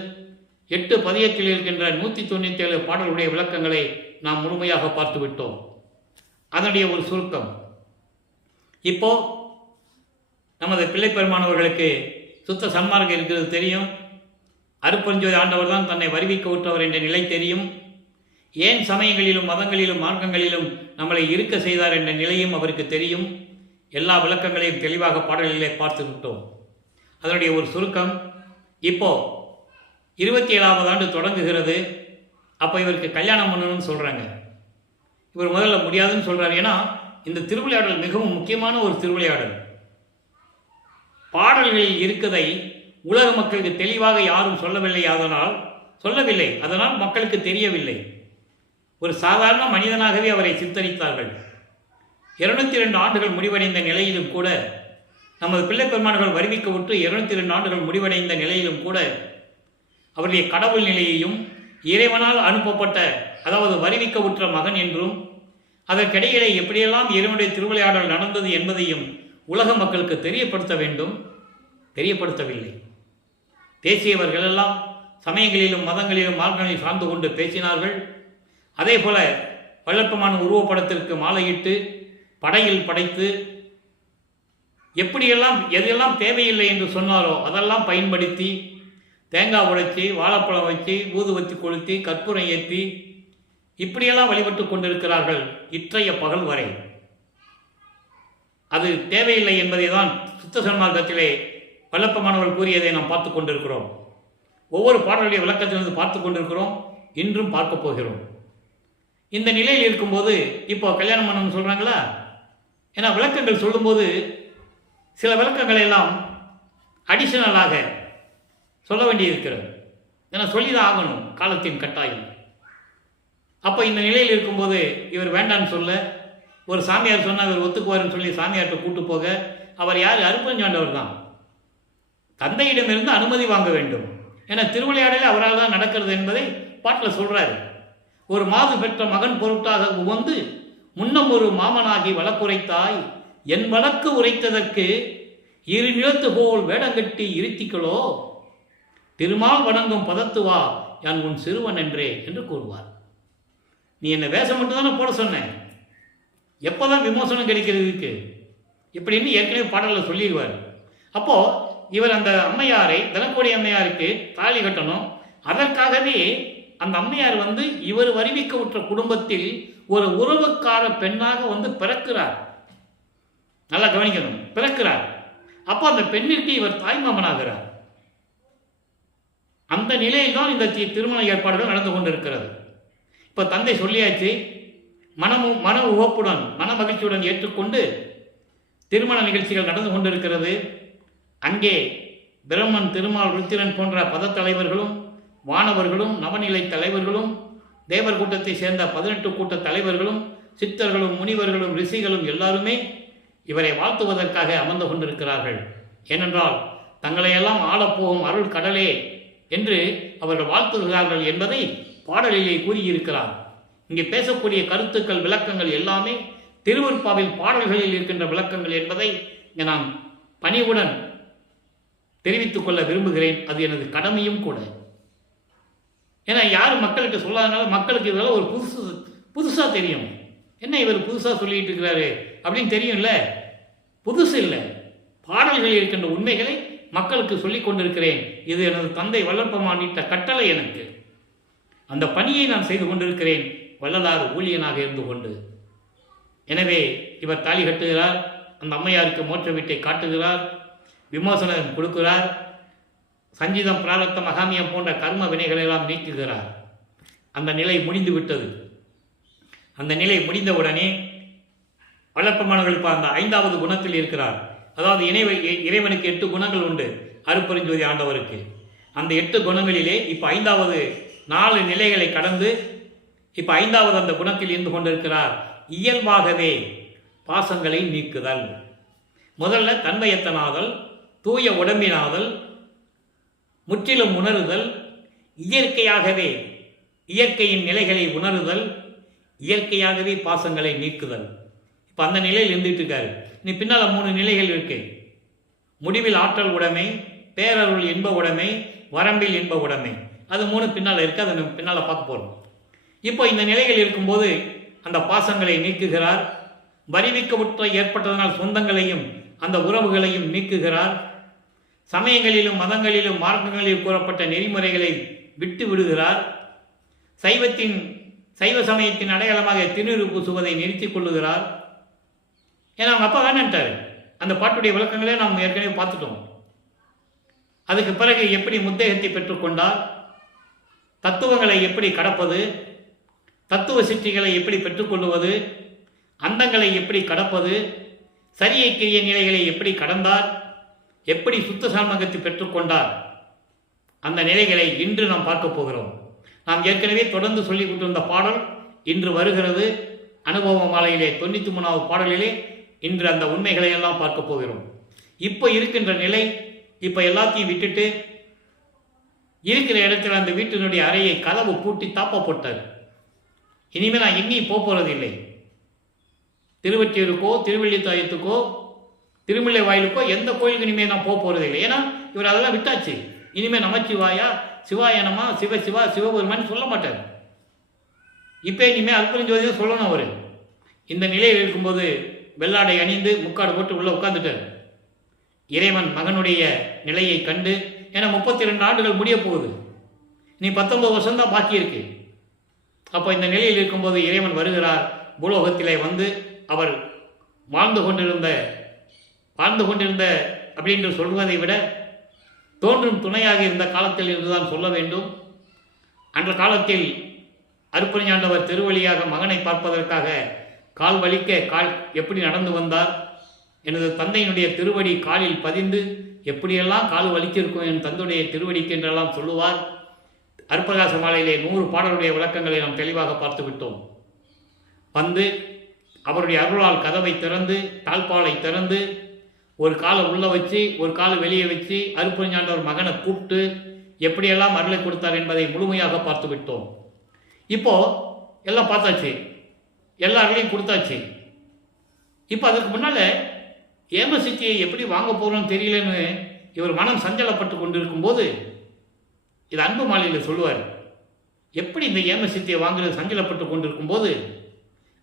8 பதியத்தில் இருக்கின்ற 197 பாடலுடைய விளக்கங்களை நாம் முழுமையாக பார்த்துவிட்டோம். அதனுடைய ஒரு சுருக்கம். இப்போ நமது பிள்ளை பெருமானவர்களுக்கு சுத்த சன்மார்க்கம் இருக்கிறது தெரியும். அருப்பெருஞ்சோதி ஆண்டவர் தான் தன்னை வருவிக்க விட்டவர் என்ற நிலை தெரியும். ஏன் சமயங்களிலும் மதங்களிலும் மார்க்கங்களிலும் நம்மளை இருக்க செய்தார் என்ற நிலையும் அவருக்கு தெரியும். எல்லா விளக்கங்களையும் தெளிவாக பாடலிலே பார்த்து விட்டோம். அதனுடைய ஒரு சுருக்கம். இப்போ 27வது ஆண்டு தொடங்குகிறது. அப்போ இவருக்கு கல்யாணம் பண்ணணும்னு சொல்கிறாங்க. இவர் முதல்ல முடியாதுன்னு சொல்கிறார். ஏன்னா இந்த திருவிளையாடல் மிகவும் முக்கியமான ஒரு திருவிளையாடல். பாடல்களில் இருக்கதை உலக மக்களுக்கு தெளிவாக யாரும் சொல்லவில்லை. அதனால் மக்களுக்கு தெரியவில்லை. ஒரு சாதாரண மனிதனாகவே அவரை சித்தரித்தார்கள். 202 ஆண்டுகள் முடிவடைந்த நிலையிலும் கூட, நமது பிள்ளை பெருமான்கள் வருவிக்க விட்டு 202 ஆண்டுகள் முடிவடைந்த நிலையிலும் கூட அவருடைய கடவுள் நிலையையும், இறைவனால் அனுப்பப்பட்ட, அதாவது வருவிக்க உற்ற மகன் என்றும், அதற்கிடையிலே எப்படியெல்லாம் இறைவனுடைய திருவிளையாடல் நடந்தது என்பதையும் உலக மக்களுக்கு தெரியப்படுத்த வேண்டும். தெரியப்படுத்தவில்லை. பேசியவர்கள் எல்லாம் சமயங்களிலும் மதங்களிலும் மார்க்கங்களில் சார்ந்து கொண்டு பேசினார்கள். அதே போல வள்ளற்பெருமான் உருவப்படத்திற்கு மாலையிட்டு படையில் படைத்து எப்படியெல்லாம் எதெல்லாம் தேவையில்லை என்று சொன்னாரோ அதெல்லாம் பயன்படுத்தி தேங்காய் உடைச்சி, வாழைப்பழம் வச்சு, ஊதுவத்தி கொளுத்தி, கற்பூரம் ஏற்றி இப்படியெல்லாம் வழிபட்டு கொண்டிருக்கிறார்கள் இற்றைய பகல் வரை. அது தேவையில்லை என்பதை தான் சுத்த சன்மார்க்கத்திலே வல்லப்பமானவர்கள் கூறியதை நாம் பார்த்து கொண்டிருக்கிறோம். ஒவ்வொரு பாடலுடைய விளக்கத்திலிருந்து பார்த்து கொண்டிருக்கிறோம், இன்றும் பார்க்க போகிறோம். இந்த நிலையில் இருக்கும்போது இப்போ கல்யாணம் பண்ணணும்னு சொல்கிறாங்களா? ஏன்னா விளக்கங்கள் சொல்லும்போது சில விளக்கங்களை எல்லாம் அடிஷனலாக சொல்ல வேண்டியிருக்கிறது. ஏன்னா சொல்லி தான் ஆகணும், காலத்தின் கட்டாயம். அப்போ இந்த நிலையில் இருக்கும்போது இவர் வேண்டான்னு சொல்ல, ஒரு சாமியார் சொன்னால் இவர் ஒத்துக்குவார்னு சொல்லி சாமியார்கிட்ட கூட்டு போக, அவர் யார்? அருப்பஞ்சாண்டவர் தான். தந்தையிடமிருந்து அனுமதி வாங்க வேண்டும். ஏன்னா திருவிளையாடலே அவரால் தான் நடக்கிறது என்பதை பாட்டில் சொல்கிறாரு. ஒரு மாது பெற்ற மகன் பொருட்டாக உவந்து முன்னம் ஒரு மாமனாகி வழக்குரைத்தாய், என் வழக்கு உரைத்ததற்கு இரு நிலத்து போல் வேடங்கட்டி இருத்திகளோ, திருமால் வணங்கும் பதத்துவா யான் உன் சிறுவன் என்றே என்று கூறுவார். நீ என்ன வேஷம் மட்டும் தானே போட சொன்னேன், எப்போதான் விமோசனம் கிடைக்கிறதுக்கு இப்படின்னு ஏற்கனவே பாடலில் சொல்லிடுவார். அப்போது இவர் அந்த அம்மையாரை, தனக்கோடி அம்மையாருக்கு தாலி கட்டணும். அதற்காகவே அந்த அம்மையார் இவர் வருவிக்க உற்ற குடும்பத்தில் ஒரு உறவுக்கார பெண்ணாக பிறக்கிறார். நல்லா கவனிக்கணும், பிறக்கிறார். அப்போ அந்த பெண்ணிற்கு இவர் தாய்மாமனாகிறார். அந்த நிலையில் தான் இந்த திருமண ஏற்பாடுகள் நடந்து கொண்டிருக்கிறது. இப்போ தந்தை சொல்லியாச்சு, மன உகப்புடன் மன மகிழ்ச்சியுடன் ஏற்றுக்கொண்டு திருமண நிகழ்ச்சிகள் நடந்து கொண்டிருக்கிறது. அங்கே பிரம்மன், திருமால், ருத்திரன் போன்ற பதத்தலைவர்களும் வானவர்களும் நவநிலை தலைவர்களும் தேவர் கூட்டத்தை சேர்ந்த 18 கூட்ட தலைவர்களும் சித்தர்களும் முனிவர்களும் ரிஷிகளும் எல்லாருமே இவரை வாழ்த்துவதற்காக அமர்ந்து கொண்டிருக்கிறார்கள். ஏனென்றால் தங்களையெல்லாம் ஆளப்போகும் அருள் கடலே என்று அவர்கள் வாழ்த்துகிறார்கள் என்பதை பாடலிலே கூறியிருக்கிறார். இங்கே பேசக்கூடிய கருத்துக்கள், விளக்கங்கள் எல்லாமே திருவருட்பாவில் பாடல்களில் இருக்கின்ற விளக்கங்கள் என்பதை இங்கே நான் பணிவுடன் தெரிவித்துக் கொள்ள விரும்புகிறேன். அது எனது கடமையும் கூட. ஏன்னா யாரும் மக்களுக்கு சொல்லாதனால மக்களுக்கு இதெல்லாம் ஒரு புதுசாக தெரியும். என்ன இவர் புதுசாக சொல்லிட்டு இருக்கிறாரு அப்படின்னு தெரியும்ல. புதுசு இல்லை, பாடல்களில் இருக்கின்ற உண்மைகளை மக்களுக்கு சொல்லிக் கொண்டிருக்கிறேன். இது எனது தந்தை வல்லற்பமானிட்ட கட்டளை. எனக்கு அந்த பணியை நான் செய்து கொண்டிருக்கிறேன், வள்ளலார் ஊழியனாக இருந்து கொண்டு. எனவே இவர் தாலி கட்டுகிறார், அந்த அம்மையாருக்கு மோட்ச வீட்டை காட்டுகிறார், விமோசனம் கொடுக்கிறார், சஞ்சீதம், பிராரத்தம், அகாமியம் போன்ற கர்ம வினைகளை எல்லாம் நீக்குகிறார். அந்த நிலை முடிந்து விட்டது. அந்த நிலை முடிந்தவுடனே வல்லற்பமானவர்கள் இப்போ அந்த 5வது குணத்தில் இருக்கிறார். அதாவது இறைவனுக்கு 8 குணங்கள் உண்டு, அருட்பெருஞ்சோதி ஆண்டவருக்கு. அந்த 8 குணங்களிலே இப்போ 5வது 4 நிலைகளை கடந்து இப்போ 5வது அந்த குணத்தில் இருந்து கொண்டிருக்கிறார். இயல்பாகவே பாசங்களை நீக்குதல். முதல்ல தன்மையத்தனாதல், தூய உடம்பினாதல், முற்றிலும் உணருதல், இயற்கையாகவே இயற்கையின் நிலைகளை உணருதல், இயற்கையாகவே பாசங்களை நீக்குதல். இப்போ அந்த நிலையில் இருந்துட்டு இருக்காரு. நீ பின்னால் 3 நிலைகள் இருக்கு. முடிவில் ஆற்றல் உடைமை, பேரருள் இன்ப உடைமை, வரம்பில் இன்ப உடைமை. அது 3 பின்னால் இருக்கு. அதை நம்ம பின்னால் பார்க்க போகிறோம். இப்போ இந்த நிலைகள் இருக்கும்போது அந்த பாசங்களை நீக்குகிறார். வரிவிக்க ஏற்பட்டதனால் சொந்தங்களையும் அந்த உறவுகளையும் நீக்குகிறார். சமயங்களிலும் மதங்களிலும் மார்க்கங்களில் கூறப்பட்ட நெறிமுறைகளை விட்டு விடுகிறார். சைவ சமயத்தின் அடையாளமாக திருநீறு பூசுவதை நிறுத்திக் கொள்ளுகிறார். ஏன்னா அவங்க அப்பா வேணான்ட்டார். அந்த பாட்டுடைய விளக்கங்களே நாம் ஏற்கனவே பார்த்துட்டோம். அதுக்கு பிறகு எப்படி முத்தேகத்தை பெற்றுக்கொண்டார், தத்துவங்களை எப்படி கடப்பது, தத்துவ சிற்றிகளை எப்படி பெற்றுக்கொள்வது, அந்தங்களை எப்படி கடப்பது, சரியைக்கிரிய நிலைகளை எப்படி கடந்தார், எப்படி சுத்த சாமகத்தை பெற்றுக்கொண்டார், அந்த நிலைகளை இன்று நாம் பார்க்க போகிறோம். நாம் ஏற்கனவே தொடர்ந்து சொல்லிக் கொண்டிருந்த பாடல் இன்று வருகிறது. அனுபவ மாலையிலே 93வது பாடலிலே இன்று அந்த உண்மைகளை எல்லாம் பார்க்க போகிறோம். இப்போ இருக்கின்ற நிலை, இப்போ எல்லாத்தையும் விட்டுட்டு இருக்கிற இடத்துல அந்த வீட்டினுடைய அறையை கதவு பூட்டி தாப்ப போட்டார். இனிமேல் நான் எங்கேயும் போகிறது இல்லை. திருவொற்றியூருக்கோ திருவள்ளித்தாயத்துக்கோ திருமலை வாயிலுக்கோ எந்த கோயிலுக்கு இனிமேல் நான் போகிறது இல்லை. ஏன்னா இவர் அதெல்லாம் விட்டாச்சு. இனிமேல் நமச்சிவாயா, சிவாயனமா, சிவசிவா, சிவபெருமான் சொல்ல மாட்டார். இப்போ இனிமேல் அற்புதஞ்சோதியை சொல்லணும். அவர் இந்த நிலையில் இருக்கும்போது வெள்ளாடை அணிந்து முக்காடு போட்டு உள்ளே உட்கார்ந்துட்டார். இறைவன் மகனுடைய நிலையை கண்டு, ஏன்னா 32 ஆண்டுகள் முடிய போகுது, நீ 19 வருஷம்தான் பாக்கி இருக்கு. அப்போ இந்த நிலையில் இருக்கும்போது இறைவன் வருகிறார். பூலோகத்திலே வந்து அவர் வாழ்ந்து கொண்டிருந்த அப்படின்று சொல்வதை விட தோன்றும் துணையாக இருந்த காலத்தில் இருந்துதான் சொல்ல வேண்டும். அன்ற காலத்தில் அருட்பெருஞ்சாண்டவர் திருவழியாக மகனை பார்ப்பதற்காக கால் வலிக்க எப்படி நடந்து வந்தார், எனது தந்தையினுடைய திருவடி காலில் பதிந்து எப்படியெல்லாம் கால் வலிச்சிருக்கும் என் தந்தையுடைய திருவடிக்கு என்றெல்லாம் சொல்லுவார். அருட்பிரகாச மாலையிலே 100 பாடலுடைய விளக்கங்களை நாம் தெளிவாக பார்த்து விட்டோம். வந்து அவருடைய அருளால் கதவை திறந்து, தாழ்பாலை திறந்து, ஒரு காலை உள்ளே வச்சு ஒரு காலை வெளியே வச்சு அருட்பெருஞ்சாண்டவர் மகனை கூப்பிட்டு எப்படியெல்லாம் அருளை கொடுத்தார் என்பதை முழுமையாக பார்த்து விட்டோம். இப்போ எல்லாம் பார்த்தாச்சு, எல்லா அருளையும் கொடுத்தாச்சு. இப்போ அதுக்கு முன்னால் ஏமசித்தியை எப்படி வாங்க போகிறோன்னு தெரியலன்னு இவர் மனம் சஞ்சலப்பட்டு கொண்டிருக்கும் போது இது அன்பு மாலையில் சொல்லுவார். எப்படி இந்த ஏமசித்தியை வாங்குறது சஞ்சலப்பட்டு கொண்டிருக்கும் போது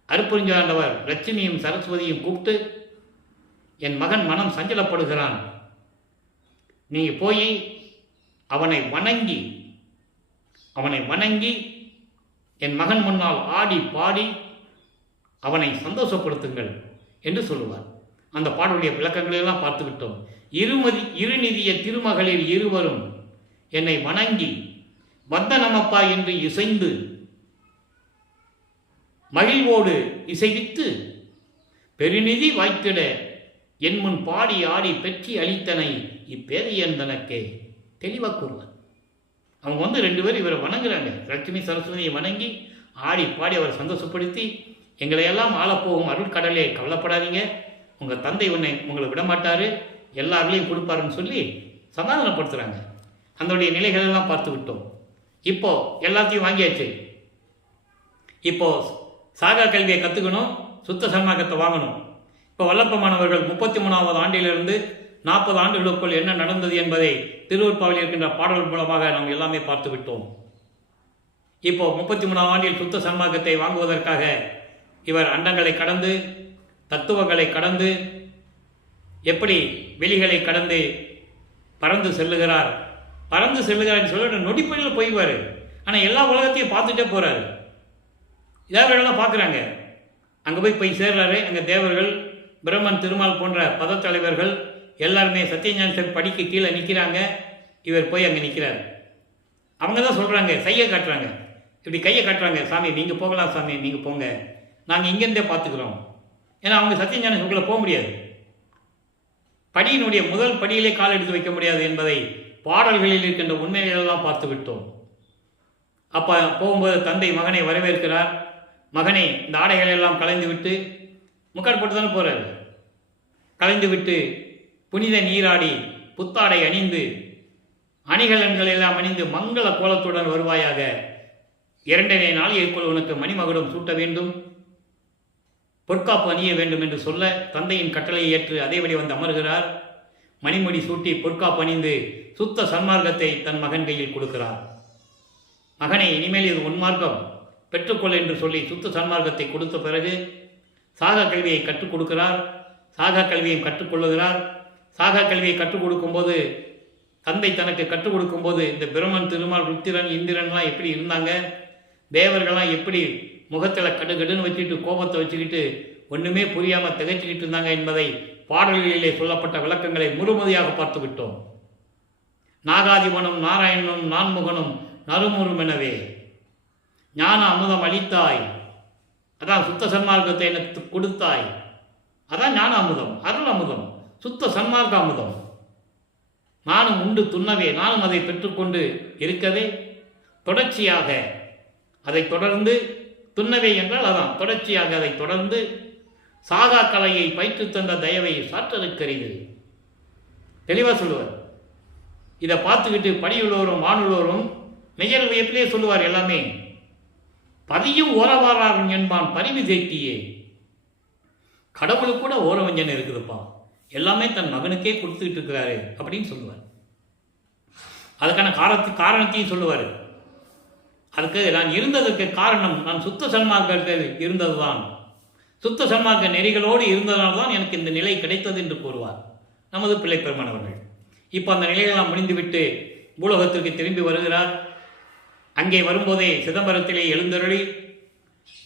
அருட்பெருஞ்சாண்டவர் லட்சுமியும் சரஸ்வதியும் கூப்பிட்டு, என் மகன் மனம் சஞ்சலப்படுகிறான், நீங்கள் போய் அவனை வணங்கி என் மகன் முன்னால் ஆடி பாடி அவனை சந்தோஷப்படுத்துங்கள் என்று சொல்லுவார். அந்த பாடலுடைய விளக்கங்களெல்லாம் பார்த்துக்கிட்டோம். இருநிதிய திருமகளிர் இருவரும் என்னை வணங்கி வந்தனமப்பா என்று இசைந்து மகிழ்வோடு இசைவித்து பெருநிதி வாய்த்திட என் முன் பாடி ஆடி பெற்றி அளித்தனை இப்பேதையன் தனக்கே தெளிவாக கூறுவார். அவங்க 2 பேரும் இவரை வணங்குறாங்க. லட்சுமி சரஸ்வதியை வணங்கி ஆடி பாடி அவரை சந்தோஷப்படுத்தி, எங்களையெல்லாம் ஆளப்போகும் அருட்கடலே கவலைப்படாதீங்க, உங்கள் தந்தை உங்களை விடமாட்டார், எல்லாருலையும் கொடுப்பாருன்னு சொல்லி சமாதானப்படுத்துகிறாங்க. அதனுடைய நிலைகளெல்லாம் பார்த்து விட்டோம். இப்போ எல்லாத்தையும் வாங்கியாச்சு. இப்போ சாகா கல்வியை கற்றுக்கணும், சுத்த சன்மார்க்கத்தை வாங்கணும். இப்போ வல்லப்பமானவர்கள் 33வது ஆண்டிலிருந்து 40 ஆண்டுகளுக்குள் என்ன நடந்தது என்பதை திருவருட்பாவில் இருக்கின்ற பாடல் மூலமாக நாம் எல்லாமே பார்த்து விட்டோம். இப்போ 33ஆம் ஆண்டில் சுத்த சன்மார்க்கத்தை வாங்குவதற்காக இவர் அண்டங்களை கடந்து, தத்துவங்களை கடந்து, எப்படி வெளிகளை கடந்து பறந்து செல்லுகிறார். பறந்து செல்லுகிறார்னு சொல்லிட்டு நொடிப்பொழியில் போய்வார். ஆனால் எல்லா உலகத்தையும் பார்த்துட்டே போகிறாரு. தேவர்கள்லாம் பார்க்குறாங்க. அங்கே போய் சேர்றாரு. அங்கே தேவர்கள், பிரம்மன், திருமால் போன்ற பதத்தலைவர்கள் எல்லாருமே சத்தியஞான படிக்க கீழே நிற்கிறாங்க. இவர் போய் அங்கே நிற்கிறார். அவங்க தான் சொல்கிறாங்க, கையை காட்டுறாங்க. இப்படி கையை காட்டுறாங்க, சாமி நீங்கள் போகலாம், சாமி நீங்கள் போங்க, நாங்கள் இங்கேருந்தே பார்த்துக்குறோம். ஏன்னா அவங்க சத்தியஞான சபைக்குள்ளே போக முடியாது. படியினுடைய முதல் படியிலே கால் எடுத்து வைக்க முடியாது என்பதை பாடல்களில் இருக்கின்ற உண்மைகளெல்லாம் பார்த்து விட்டோம். அப்போ போகும்போது தந்தை மகனை வரவேற்கிறார். மகனே, இந்த ஆடைகள் எல்லாம் கலைந்து விட்டு, முக்காடு போட்டு தானே போகிறார், கலைந்து விட்டு புனித நீராடி புத்தாடை அணிந்து அணிகலன்கள் எல்லாம் அணிந்து மங்கள கோலத்துடன் வருவாயாக. 2 நாளைக்குள் உனக்கு மணிமகுடம் சூட்ட வேண்டும், பொற்காப்பு அணிய வேண்டும் என்று சொல்ல தந்தையின் கட்டளையை ஏற்று அதேபடி வந்து அமர்கிறார். மணிமுடி சூட்டி பொற்காப்பு அணிந்து சுத்த சன்மார்க்கத்தை தன் மகன் கையில் கொடுக்கிறார். மகனை, இனிமேல் இது உன்மார்க்கம், பெற்றுக்கொள் என்று சொல்லி சுத்த சன்மார்க்கத்தை கொடுத்த பிறகு சாகா கல்வியை கற்றுக் கொடுக்கிறார். சாகா கல்வியை கற்றுக்கொள்ளுகிறார். சாகா கல்வியை கற்றுக் கொடுக்கும்போது, தந்தை தனக்கு கற்றுக் கொடுக்கும்போது, இந்த பிரம்மன், திருமால், ருத்திரன், இந்திரன்லாம் எப்படி இருந்தாங்க, தேவர்கள்லாம் எப்படி முகத்தில் கடுகடுன்னு வச்சுக்கிட்டு கோபத்தை வச்சுக்கிட்டு ஒன்றுமே புரியாமல் திகைச்சிக்கிட்டு இருந்தாங்க என்பதை பாடல்களிலே சொல்லப்பட்ட விளக்கங்களை முழுமதியாக பார்த்து விட்டோம். நாகாதிபனும் நாராயணனும் நான்முகனும் நறுமுறுமெனவே ஞான அமுதம் அளித்தாய், அதான் சுத்த சன்மார்க்கத்தை எனக்கு கொடுத்தாய், அதான் ஞான அமுதம், அருள் அமுதம், சுத்த சன்மார்க்க அமுதம். நானும் உண்டு துண்ணவே, நானும் அதை பெற்றுக்கொண்டு இருக்கவே, தொடர்ச்சியாக அதை தொடர்ந்து, துண்ணவே என்றால் அதான் தொடர்ச்சியாக அதை தொடர்ந்து சாகா கலையை பயிற்று தந்த தயவை சாற்றலுக்கரிது. தெளிவாக சொல்லுவார். இதை பார்த்துக்கிட்டு படியுள்ளவரும் வானுள்ளவரும் மெய்யல் வியப்பிலே சொல்லுவார். எல்லாமே பதியும் ஓரவாராரும் என்பான் பரிவு தேக்கியே. கடவுளுக்கு கூட ஓரவஞ்சன் இருக்குதுப்பா, எல்லாமே தன் மகனுக்கே கொடுத்துக்கிட்டு இருக்கிறாரு அப்படின்னு சொல்லுவார். அதுக்கான காரணத்தையும் சொல்லுவார். அதுக்கு நான் இருந்ததற்கு காரணம், நான் சுத்த சன்மார்க்கத்தில் இருந்தது தான், சுத்த சன்மார்க்க நெறிகளோடு இருந்ததனால்தான் எனக்கு இந்த நிலை கிடைத்தது என்று கூறுவார் நமது பிள்ளை பெருமானவர்கள். இப்போ அந்த நிலையெல்லாம் முடிந்துவிட்டு பூலோகத்திற்கு திரும்பி வருகிறார். அங்கே வரும்போதே சிதம்பரத்திலே எழுந்தருளி,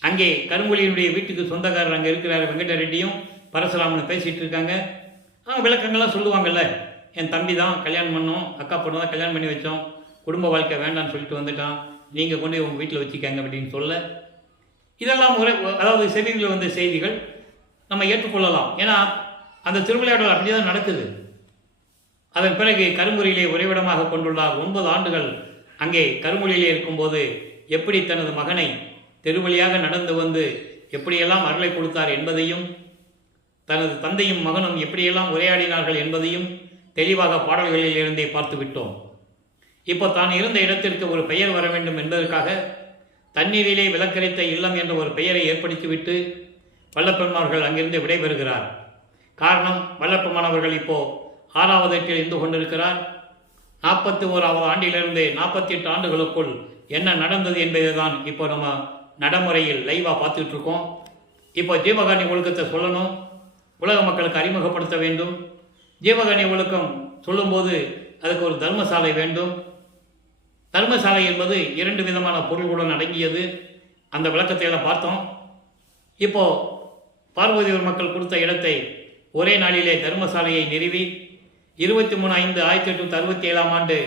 அங்கே கருங்குழியினுடைய வீட்டுக்கு சொந்தக்காரர் அங்கே இருக்கிறார், வெங்கடரெட்டியும் பரசுராமனும் பேசிகிட்டு இருக்காங்க. அவங்க விளக்கங்கள்லாம் சொல்லுவாங்கல்ல, என் தம்பி தான் கல்யாணம் பண்ணோம், அக்கா பொண்ணு தான் கல்யாணம் பண்ணி வச்சோம், குடும்ப வாழ்க்கை வேண்டான்னு சொல்லிட்டு வந்துட்டான், நீங்கள் கொண்டு உங்கள் வீட்டில் வச்சுக்காங்க அப்படின்னு சொல்ல, இதெல்லாம் அதாவது செவிகளில் வந்த செய்திகள் நம்ம ஏற்றுக்கொள்ளலாம். ஏன்னா அந்த திருவிளையாடல் அப்படி தான் நடக்குது. அதன் பிறகு கருங்குழியிலே உறைவிடமாக கொண்டுள்ளார். 9 ஆண்டுகள் அங்கே கருங்குழியிலே இருக்கும்போது எப்படி தனது மகனை தெருவழியாக நடந்து வந்து எப்படியெல்லாம் அருளை கொடுத்தார் என்பதையும், தனது தந்தையும் மகனும் எப்படியெல்லாம் உரையாடினார்கள் என்பதையும் தெளிவாக பாடல்களில் இருந்தே பார்த்து விட்டோம். இப்போ தான் இருந்த இடத்திற்கு ஒரு பெயர் வர வேண்டும் என்பதற்காக தண்ணீரிலே விளக்கரைத்த இல்லம் என்ற ஒரு பெயரை ஏற்படுத்திவிட்டு வல்லப்பெருமானவர்கள் அங்கிருந்து விடைபெறுகிறார். காரணம், வல்லப்பெருமானவர்கள் இப்போ 6வது எட்டில் இருந்து கொண்டிருக்கிறார். 41வது ஆண்டிலிருந்து 48 ஆண்டுகளுக்குள் என்ன நடந்தது என்பதை தான் இப்போ நம்ம நடைமுறையில் லைவாக பார்த்துட்டு இருக்கோம். இப்போ ஜீவகாரணி ஒழுக்கத்தை சொல்லணும், உலக மக்களுக்கு அறிமுகப்படுத்த வேண்டும். ஜீவகாரணி ஒழுக்கம் சொல்லும்போது அதுக்கு ஒரு தர்மசாலை வேண்டும். தர்மசாலை என்பது 2 விதமான பொருள்களுடன் அடங்கியது. அந்த விளக்கத்தை எல்லாம் பார்த்தோம். இப்போ பார்வதியூர் மக்கள் கொடுத்த இடத்தை ஒரே நாளிலே தர்மசாலையை நிறுவி 23/5/1867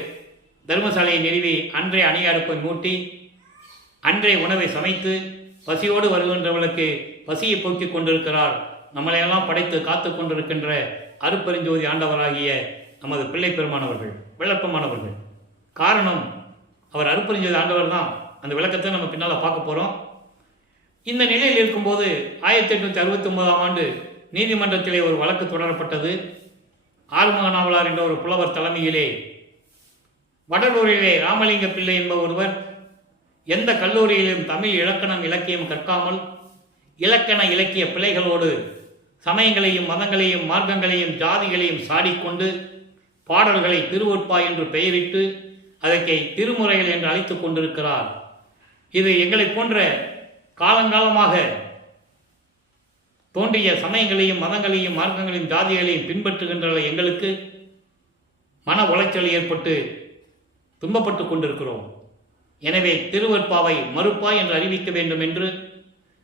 தர்மசாலையை நிறுவி அன்றே அணைய அடுப்பை மூட்டி அன்றே உணவை சமைத்து பசியோடு வருகின்றவர்களுக்கு பசியை போக்கிக் கொண்டிருக்கிறார். நம்மளையெல்லாம் படைத்து காத்து கொண்டிருக்கின்ற அருப்பெருஞ்சோதி ஆண்டவராகிய நமது பிள்ளை பெருமானவர்கள், விளப்பமானவர்கள். காரணம், அவர் அருப்பெருஞ்சோதி ஆண்டவர் தான். அந்த விளக்கத்தை நம்ம பின்னால் பார்க்க போகிறோம். இந்த நிலையில் இருக்கும்போது 1869 நீதிமன்றத்திலே ஒரு வழக்கு தொடரப்பட்டது. ஆறுமுக நாவலார் என்ற ஒரு புலவர் தலைமையிலே வடலூரிலே ராமலிங்க பிள்ளை என்ப ஒருவர் எந்த கல்லூரியிலும் தமிழ் இலக்கணம் இலக்கியம் கற்காமல் இலக்கண இலக்கிய பிழைகளோடு சமயங்களையும் மதங்களையும் மார்க்கங்களையும் ஜாதிகளையும் சாடிக்கொண்டு பாடல்களை திருவொற்பா என்று பெயரிட்டு அதற்கை திருமுறைகள் என்று அழைத்துக் கொண்டிருக்கிறார். இது எங்களை போன்ற காலங்காலமாக தோன்றிய சமயங்களையும் மதங்களையும் மார்க்கங்களையும் ஜாதிகளையும் பின்பற்றுகின்ற எங்களுக்கு மன உளைச்சல் ஏற்பட்டு துன்பப்பட்டு கொண்டிருக்கிறோம். எனவே திருவொற்பாவை மறுப்பா என்று அறிவிக்க வேண்டும் என்று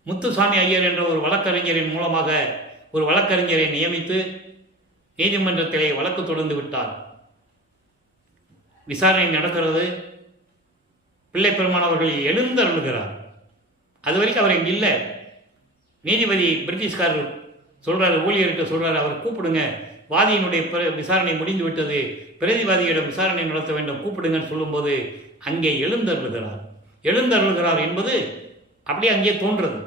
முத்துசாமி ஐயர் என்ற ஒரு வழக்கறிஞரின் மூலமாக ஒரு வழக்கறிஞரை நியமித்து நீதிமன்றத்திலே வழக்கு தொடர்ந்து விட்டார். விசாரணை நடக்கிறது. பிள்ளை பெருமானவர்கள் எழுந்தருளுகிறார். அது வரைக்கும் அவர் இங்கே இல்லை. நீதிபதி பிரிட்டிஷ்காரர் சொல்கிறார், ஊழியர்கிட்ட சொல்கிறார், அவர் கூப்பிடுங்க, வாதியினுடைய விசாரணை முடிந்து விட்டது, பிரதிவாதியிடம் விசாரணை நடத்த வேண்டும், கூப்பிடுங்கன்னு சொல்லும்போது அங்கே எழுந்தருளுகிறார் என்பது அப்படியே அங்கே தோன்றது.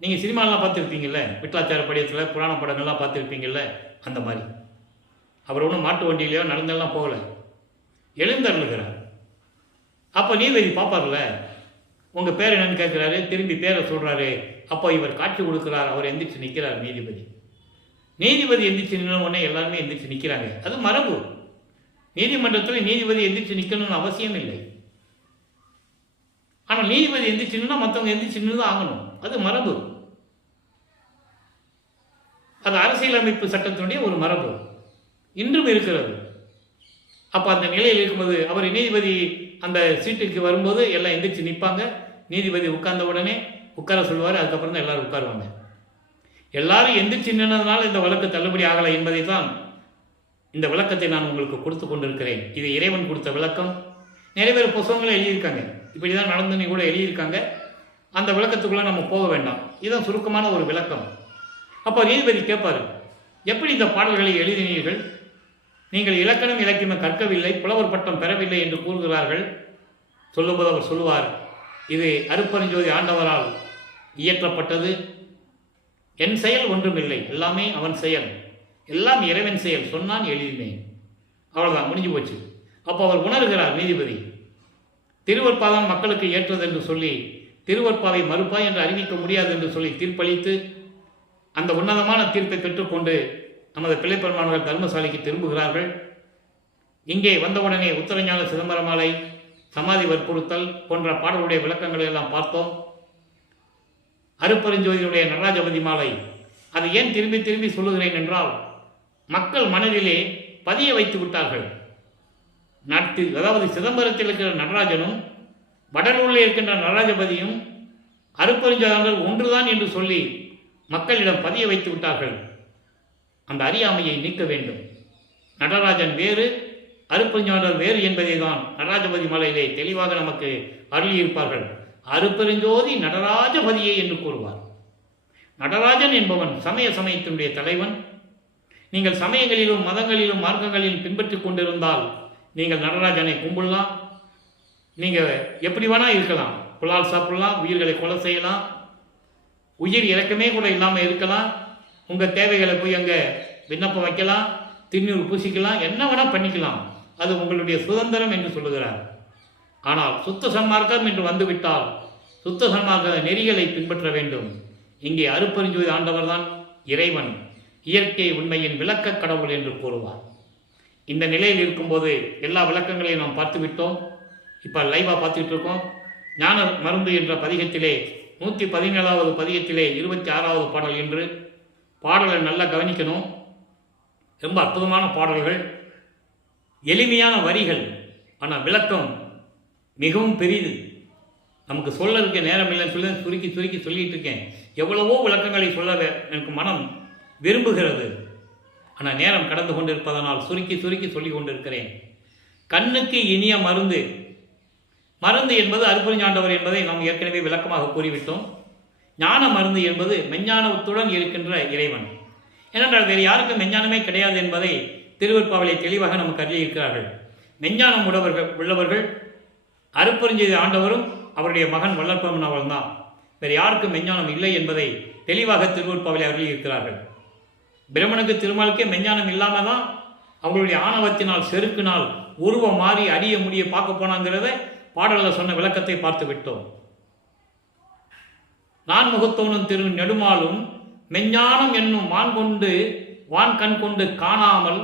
நீங்கள் சினிமாலாம் பார்த்துருப்பீங்கள்ல, விட்டலாச்சார படியத்தில் புராண படங்கள்லாம் பார்த்துருப்பீங்கள்ல, அந்த மாதிரி அவர் ஒன்றும் மாட்டு வண்டியிலையோ நடந்தெல்லாம் போகலை, எழுந்தருளுகிறார். அப்போ நீதிபதி பார்ப்பார்ல, உங்கள் பேர் என்னன்னு கேட்குறாரு, திரும்பி பேரை சொல்கிறாரு. அப்போ இவர் காட்சி கொடுக்குறார், அவர் எந்திரிச்சு நிற்கிறார். நீதிபதி எந்திரிச்சு நின்ன உடனே எல்லாருமே எந்திரிச்சு நிற்கிறாங்க. அது மரபு. நீதிமன்றத்தில் நீதிபதி எந்திரிச்சு நிற்கணும்னு அவசியம் இல்லை. ஆனால் நீதிபதி எந்திரிச்சு நின்னா மற்றவங்க எந்திரிச்சு நின்று தான் ஆகணும். அது மரபு. அது அரசியலமைப்பு சட்டத்தினுடைய ஒரு மரபு இன்றும் இருக்கிறது. அப்போ அந்த நிலையில் இருக்கும்போது அவர் நீதிபதி அந்த சீட்டுக்கு வரும்போது எல்லாம் எந்திரிச்சு நிற்பாங்க. நீதிபதி உட்கார்ந்த உடனே உட்கார சொல்லுவார். அதுக்கப்புறம் தான் எல்லாரும் உட்காருவாங்க. எல்லாரும் எந்திரிச்சு நின்றதுனால இந்த வழக்கு தள்ளுபடி ஆகலை என்பதை தான் இந்த விளக்கத்தை நான் உங்களுக்கு கொடுத்து கொண்டிருக்கிறேன். இது இறைவன் கொடுத்த விளக்கம். நிறைய பேர் புத்தகங்களும் எழுதியிருக்காங்க, இப்படி தான் நடந்துன்னு கூட எழுதியிருக்காங்க. அந்த விளக்கத்துக்குள்ளே நம்ம போக வேண்டாம். இதுதான் சுருக்கமான ஒரு விளக்கம். அப்போ நீதிபதி கேட்பார், எப்படி இந்த பாடல்களை எழுதினீர்கள்? நீங்கள் இலக்கணம் இலக்கியம் கற்கவில்லை, புலவர் பட்டம் பெறவில்லை என்று கூறுகிறார்கள். சொல்லும்போது அவர் சொல்லுவார், இது அருப்பெருஞ்சோதி ஆண்டவரால் இயற்றப்பட்டது. என் செயல் ஒன்றுமில்லை, எல்லாமே அவன் செயல், எல்லாம் இறைவன் செயல், சொன்னான் எழுதினேன், அவ்வளோதான், முடிஞ்சு போச்சு. அப்போ அவர் உணர்கிறார் நீதிபதி, திருவொற்பாதான் மக்களுக்கு ஏற்றது என்று சொல்லி திருவொற்பாவை மறுப்பா என்று அறிவிக்க முடியாது என்று சொல்லி தீர்ப்பளித்து அந்த உன்னதமான தீர்ப்பை பெற்றுக்கொண்டு நமது பிள்ளை பெருமானவர்கள் தர்மசாலைக்கு திரும்புகிறார்கள். இங்கே வந்தவுடனே உத்தரஞான சிதம்பரமாலை, சமாதி வற்புறுத்தல் போன்ற பாடலுடைய விளக்கங்களை எல்லாம் பார்த்தோம். அருப்பெருஞ்சோதியினுடைய நடராஜபதி மாலை, அதை ஏன் திரும்பி திரும்பி சொல்லுகிறேன் என்றால், மக்கள் மனதிலே பதிய வைத்து விட்டார்கள். அதாவது சிதம்பரத்தில் இருக்கிற நடராஜனும் வடலூரில் இருக்கின்ற நடராஜபதியும் அருப்பெருஞ்சோதியாண்டவர் ஒன்றுதான் என்று சொல்லி மக்களிடம் பதிய வைத்து விட்டார்கள். அந்த அறியாமையை நீக்க வேண்டும். நடராஜன் வேறு, அருப்பெருஞ்சோதியாண்டவர் வேறு என்பதை தான் நடராஜபதி மாலையிலே தெளிவாக நமக்கு அருளியிருப்பார்கள். அருப்பெருஞ்சோதி நடராஜபதியே என்று கூறுவார். நடராஜன் என்பவன் சமயத்தினுடைய தலைவன். நீங்கள் சமயங்களிலும் மதங்களிலும் மார்க்கங்களிலும் பின்பற்றி கொண்டிருந்தால் நீங்கள் நடராஜனை கும்பிடலாம். நீங்கள் எப்படி வேணால் இருக்கலாம், புலால் சாப்பிடலாம், உயிர்களை கொலை செய்யலாம், உயிர் இறக்கமே கூட இல்லாமல் இருக்கலாம், உங்கள் தேவைகளை போய் அங்கே விண்ணப்பம் வைக்கலாம், திண்ணூறு பூசிக்கலாம், என்ன வேணால் பண்ணிக்கலாம். அது உங்களுடைய சுதந்திரம் என்று சொல்லுகிறார். ஆனால் சுத்த சன்மார்க்கம் என்று வந்துவிட்டால் சுத்த சன்மார்க்க நெறிகளை பின்பற்ற வேண்டும். இங்கே அருப்பெருஞ்சோதி ஆண்டவர் தான் இறைவன், இயற்கை உண்மையின் விளக்க கடவுள் என்று கூறுவார். இந்த நிலையில் இருக்கும்போது எல்லா விளக்கங்களையும் நாம் பார்த்து விட்டோம். இப்போ லைவாக பார்த்துக்கிட்டு இருக்கோம். ஞான மருந்து என்ற பதிகத்திலே 117வது பதிகத்திலே 26வது பாடல் என்று பாடலை நல்லா கவனிக்கணும். ரொம்ப அற்புதமான பாடல்கள், எளிமையான வரிகள், ஆனால் விளக்கம் மிகவும் பெரிது. நமக்கு சொல்ல இருக்க நேரம் இல்லைன்னு சொல்லி சுருக்கி சொல்லிட்டு இருக்கேன். எவ்வளவோ விளக்கங்களை சொல்ல எனக்கு மனம் விரும்புகிறது. ஆனால் நேரம் கடந்து கொண்டிருப்பதனால் சுருக்கி சுருக்கி சொல்லிக் கொண்டிருக்கிறேன். கண்ணுக்கு இனிய மருந்து. மருந்து என்பது அருட்பெருஞ்ஞாண்டவர் என்பதை நாம் ஏற்கனவே விளக்கமாக கூறிவிட்டோம். ஞான மருந்து என்பது மெஞ்ஞானத்துடன் இருக்கின்ற இறைவன். ஏனென்றால் வேறு யாருக்கும் மெஞ்ஞானமே கிடையாது என்பதை திருவருட்பாவிலே தெளிவாக நமக்கு அறிவிக்கிறார்கள். மெஞ்ஞானம் உள்ளவர்கள் அருட்பெருஞ்சோதி ஆண்டவரும் அவருடைய மகன் வள்ளற்பெருமான் அவர்தான். வேறு யாருக்கும் மெஞ்ஞானம் இல்லை என்பதை தெளிவாக திருவருட்பாவிலே அறிவிக்கிறார்கள். பிரம்மனுக்கு திருமாலுக்கே மெஞ்ஞானம் இல்லாமல் தான் அவங்களுடைய ஆணவத்தினால் செருக்கினால் உருவம் மாறி அடிய முடிய பார்க்க போனாங்கிறத பாடலில் சொன்ன விளக்கத்தை பார்த்து விட்டோம். நான் முகத்தோனும் திரு நெடுமாலும் மெஞ்ஞானம் என்னும் வான் கண் கொண்டு காணாமல்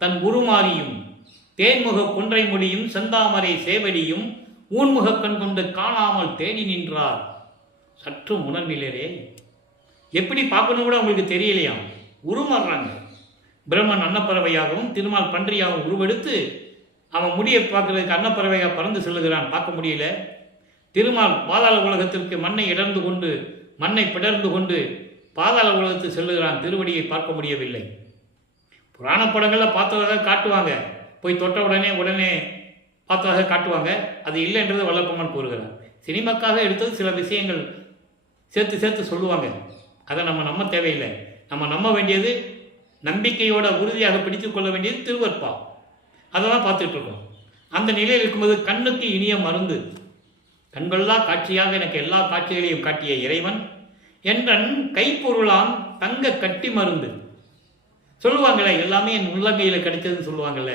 தன் உருமாறியும் தேன்முக கொன்றை முடியும் செந்தாமரை சேவடியும் ஊன்முக கண் கொண்டு காணாமல் தேடி நின்றார். சற்று உணர்விலரே, எப்படி பார்க்கணும் கூட உங்களுக்கு தெரியலையா? உருமாறுறாங்க. பிரம்மன் அன்னப்பறவையாகவும் திருமால் பன்றியாகவும் உருவெடுத்து அவன் முடியை பார்க்கறதுக்கு அன்னப்பறவையாக பறந்து செல்லுகிறான், பார்க்க முடியல. திருமால் பாதாள உலகத்திற்கு மண்ணை இடர்ந்து கொண்டு மண்ணை பிடர்ந்து கொண்டு பாதாள உலகத்துக்கு செல்லுகிறான், திருவடியை பார்க்க முடியவில்லை. புராண படங்களில் பார்த்ததாக காட்டுவாங்க, போய் தொட்ட உடனே பார்த்ததாக காட்டுவாங்க. அது இல்லை என்றது வல்லப்பெருமான் கூறுகிறார். சினிமாக்காக எடுத்தது சில விஷயங்கள் சேர்த்து சொல்லுவாங்க. அதை நம்ம தேவையில்லை. நம்ம நம்ப வேண்டியது, நம்பிக்கையோட உறுதியாக பிடித்து கொள்ள வேண்டியது திருவருட்பா. அதை தான் பார்த்துட்டு இருக்கோம். அந்த நிலையில் இருக்கும்போது கண்ணுக்கு இனிய மருந்து, கண்கொள்ளா காட்சியாக எனக்கு எல்லா காட்சிகளையும் காட்டிய இறைவன் என்றன் கைப்பொருளாம் தங்க கட்டி மருந்து சொல்லுவாங்களே, எல்லாமே என் உள்ளங்கையில் கிடைத்ததுன்னு சொல்லுவாங்கள்ல.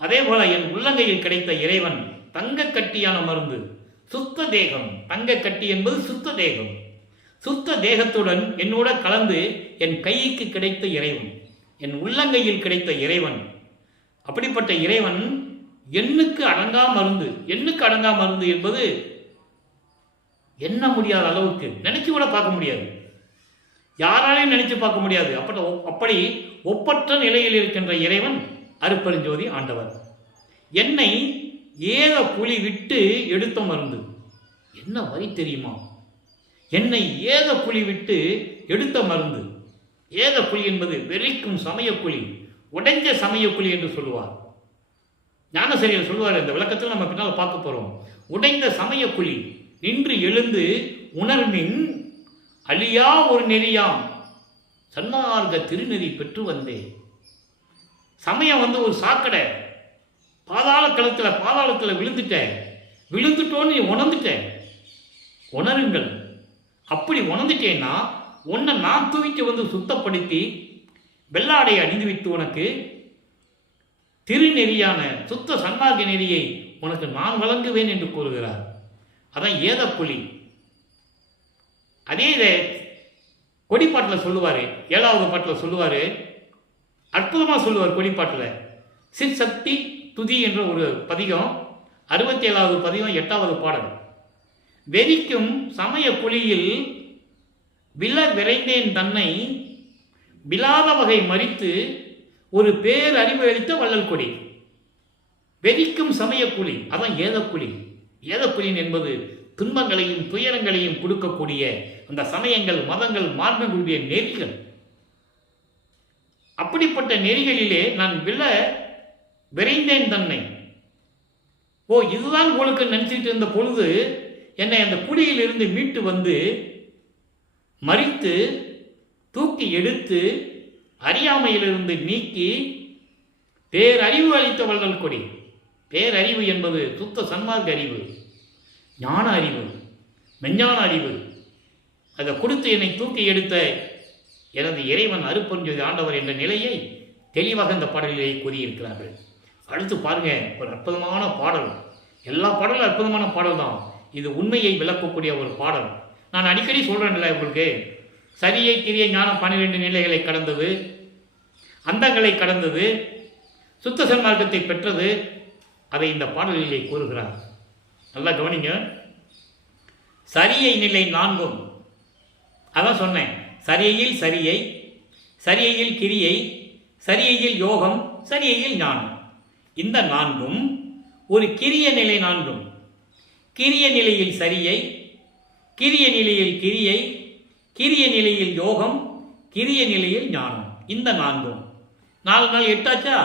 அதே போல என் உள்ளங்கையில் கிடைத்த இறைவன் தங்க கட்டியான மருந்து, சுத்த தேகம். தங்க கட்டி என்பது சுத்த தேகம். சுத்த தேகத்துடன் என்னோட கலந்து என் கைக்கு கிடைத்த இறைவன், என் உள்ளங்கையில் கிடைத்த இறைவன். அப்படிப்பட்ட இறைவன் எண்ணுக்கு அடங்கா மருந்து. எண்ணுக்கு அடங்கா மருந்து என்பது எண்ண முடியாத அளவுக்கு, நினைச்சு கூட பார்க்க முடியாது, யாராலையும் நினைச்சு பார்க்க முடியாது. அப்படி ஒப்பற்ற நிலையில் இருக்கின்ற இறைவன் அருட்பெருஞ்சோதி ஆண்டவர். என்னை ஏத புலி விட்டு எடுத்த மருந்து. என்ன வரி தெரியுமா? என்னை ஏத புலி விட்டு எடுத்த மருந்து. ஏத புலி என்பது வெறிக்கும் சமயக்குழி, உடைஞ்ச சமயக்குழி என்று சொல்லுவார். ஞானசரியர் சொல்லுவார். இந்த விளக்கத்தில் நம்ம பின்னால் பார்க்க போறோம். உடைந்த சமயக்குழி நின்று எழுந்து உணர்மின் அழியா ஒரு நெறியாம் சன்மார்க்க திருநெறி பெற்று வந்தேன். சமயம் ஒரு சாக்கடை, பாதாளத்தில் விழுந்துட்டோன்னு நீ உணர்ந்துட்டேன். உணருங்கள். அப்படி உணர்ந்துட்டேன்னா உன்னை நான் தூக்கி சுத்தப்படுத்தி வெள்ளாடை அணிந்து விட்டு உனக்கு திருநெறியான சுத்த சன்மார்க்க நெறியை உனக்கு நான் வழங்குவேன் என்று கூறுகிறார். அதான் ஏதப்புலி. அதே இதை கொடிப்பாட்டில் சொல்லுவார். 7வது பாட்டில் சொல்லுவார், அற்புதமாக சொல்லுவார். கொடிப்பாட்டில் சிற்சக்தி துதி என்ற ஒரு பதிகம், 67வது பதிகம், 8வது பாடல். வெறிக்கும் சமய குழியில் விரைந்தேன் தன்னை விழாத வகை மறித்து ஒரு பேரறிவு அளித்த வள்ளல் கொடி. வெறிக்கும் சமயக்குழி, அதான் ஏதக்குழி. ஏதக்குழி என்பது துன்பங்களையும் துயரங்களையும் கொடுக்கக்கூடிய அந்த சமயங்கள், மதங்கள், மார்க்கங்களுடைய நெறிகள். அப்படிப்பட்ட நெறிகளிலே நான் விரைந்தேன் தன்னை. இதுதான் உங்களுக்கு நினைச்சிட்டு இருந்த பொழுது என்னை அந்த குழியிலிருந்து மீட்டு வந்து மறித்து தூக்கி எடுத்து அறியாமையிலிருந்து நீக்கி பேரறிவு அளித்த வள்ளல் கொடி. பேரறிவு என்பது சுத்த சன்மார்க்க அறிவு, ஞான அறிவு, மெஞ்ஞான அறிவு. அதை கொடுத்து என்னை தூக்கி எடுத்த எனது இறைவன் அருட்பெருஞ்சோதி ஆண்டவர் என்ற நிலையை தெளிவாக இந்த பாடலிலே கூறியிருக்கிறார்கள். அடுத்து பாருங்க, ஒரு அற்புதமான பாடல். எல்லா பாடலும் அற்புதமான பாடல் தான். இது உண்மையை விளக்கக்கூடிய ஒரு பாடல். நான் அடிக்கடி சொல்றேன்ல உங்களுக்கு, சரியை கிரியை ஞானம் 12 நிலைகளை கடந்தது, அந்தங்களை கடந்தது, சுத்த சன்மார்க்கத்தை பெற்றது. அதை இந்த பாடலிலே கூறுகிறார். நல்லா கவனிங்க. சரியை நிலை 4. அதான் சொன்னேன். சரியையில் சரியை, சரியையில் கிரியை, சரியையில் யோகம், சரியையில் ஞானம். இந்த 4ம் ஒரு கிரிய நிலை 4ம். கிரிய நிலையில் சரியை, கிரிய நிலையில் கிரியை, கிரிய நிலையில் யோகம், கிரிய நிலையில் ஞானம். இந்த 4 4 நாள் 8 ஆச்சா?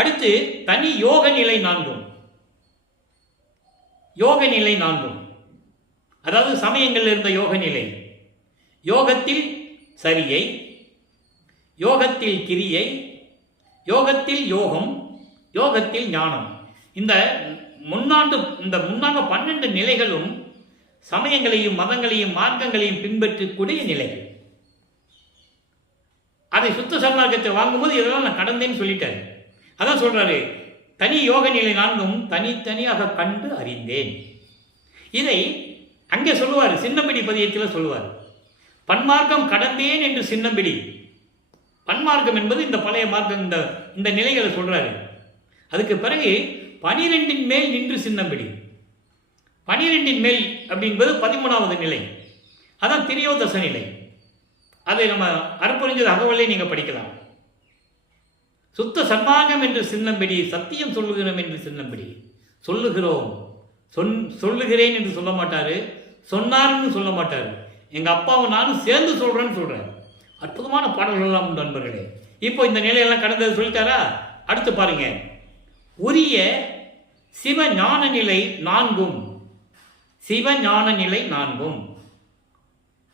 அடுத்து தனி யோக நிலை 4. யோக நிலை 4, அதாவது சமயங்கள் இருந்த யோக நிலை. யோகத்தில் சரியை, யோகத்தில் கிரியை, யோகத்தில் யோகம், யோகத்தில் ஞானம். இந்த முன்னாங்க 12 நிலைகளும் சமயங்களையும் மதங்களையும் மார்க்கங்களையும் பின்பற்றக்கூடிய நிலைகள். அதை சுத்த சன்மார்க்கத்தை வாங்கும்போது இதெல்லாம் நான் கடந்தேன்னு சொல்லிட்டேன். அதான் சொல்றாரு, தனி யோக நிலை 4 தனித்தனியாக கண்டு அறிந்தேன். இதை அங்கே சொல்லுவார், சின்னம்பிடி பதியத்தில் சொல்லுவார். பன்மார்க்கம் கடந்தேன் என்று சின்னம்பிடி. பன்மார்க்கம் என்பது இந்த பழைய மார்க்கம், இந்த நிலைகளை சொல்றாரு. அதுக்கு பிறகு 12 மேல் நின்று சின்னம்பிடி. 12 மேல் அப்படின்பது 13வது நிலை. அதான் திரியோதச நிலை. அதை நம்ம அருப்பறிஞ்சது அகவலை நீங்க படிக்கலாம். சுத்த சன்மார்க்கம் என்று சின்னம்பிடி, சத்தியம் சொல்லுகிறோம் என்று சின்னம்பிடி. சொல்லுகிறோம், சொல்லுகிறேன் என்று சொல்ல மாட்டாரு, சொன்னார்னு சொல்ல மாட்டாரு. எங்க அப்பாவும் நானும் சேர்ந்து சொல்றேன்னு சொல்றாரு. அற்புதமான பாடல்கள் எல்லாம் உண்டு நண்பர்களே. இப்போ இந்த நிலையெல்லாம் கடந்தது சொல்லிட்டாரா? அடுத்து பாருங்க, உரிய சிவஞான நிலை 4. சிவஞான நிலை 4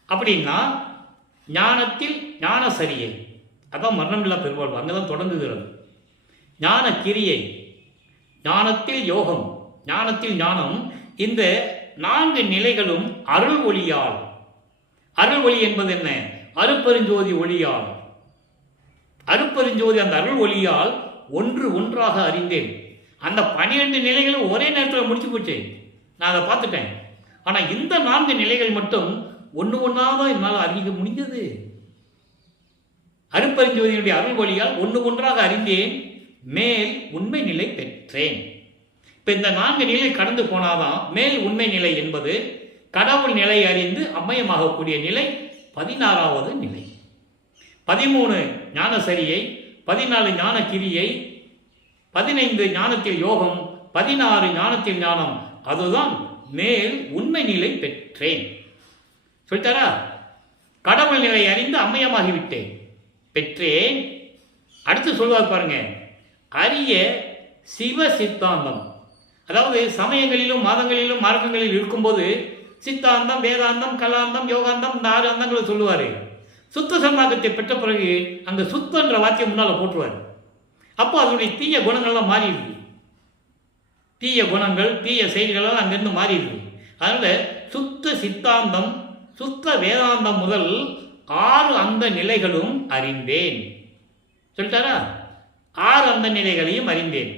அப்படின்னா ஞானத்தில் ஞான சரியை, அதான் மரணமில்லா பெருவாழ்வு, அங்கதான் தொடங்குகிறது. ஞான கிரியை, ஞானத்தில் யோகம், ஞானத்தில் ஞானம். இந்த 4 நிலைகளும் அருள் ஒளியால். அருள் ஒளி என்பது என்ன? அருப்பெருஞ்சோதி ஒளியால். அருப்பெருஞ்சோதி அந்த அருள் ஒளியால் ஒன்றாக அறிந்தேன். அந்த 12 நிலைகளும் ஒரே நேரத்தில் முடிச்சு போச்சு, நான் அதை பார்த்துட்டேன். ஆனால் இந்த 4 நிலைகள் மட்டும் ஒன்றாக என்னால் அறிய முடிஞ்சது. அருப்பெருஞ்சோதியினுடைய அருள் ஒளியால் ஒன்றாக அறிந்தேன், மேல் உண்மை நிலை பெற்றேன். இப்போ இந்த 4 நிலை கடந்து போனாதான் மேல் உண்மை நிலை என்பது கடவுள் நிலை அறிந்து அம்மயமாகக்கூடிய நிலை 16வது நிலை. 13 ஞான சரியை, 14 ஞான கிரியை, 15 ஞானத்தில் யோகம், 16 ஞானத்தில் ஞானம். அதுதான் மேல் உண்மை நிலை பெற்றேன். சொல்லிட்டாரா? கடவுள் நிலை அறிந்து அம்மயமாகிவிட்டேன், பெற்றேன். அடுத்து சொல்வார் பாருங்க, அரிய சிவ சித்தாந்தம். அதாவது சமயங்களிலும் மதங்களிலும் மார்க்கங்களில் இருக்கும்போது சித்தாந்தம், வேதாந்தம், கலாந்தம், யோகாந்தம், இந்த 6 அந்தங்களை சொல்லுவார். சுத்த சன்மார்க்கத்தை பெற்ற பிறகு அந்த சுத்தன்ற வார்த்தையை முன்னால் போட்டுருவார். அப்போ அதனுடைய தீய குணங்கள்லாம் மாறிடுது. தீய குணங்கள், தீய செயல்களெல்லாம் அங்கிருந்து மாறிடுது. அதனால் சுத்த சித்தாந்தம், சுத்த வேதாந்தம் முதல் 6 அந்த நிலைகளும் அறிந்தேன். சொல்லிட்டாரா? 6 அந்த நிலைகளையும் அறிந்தேன்.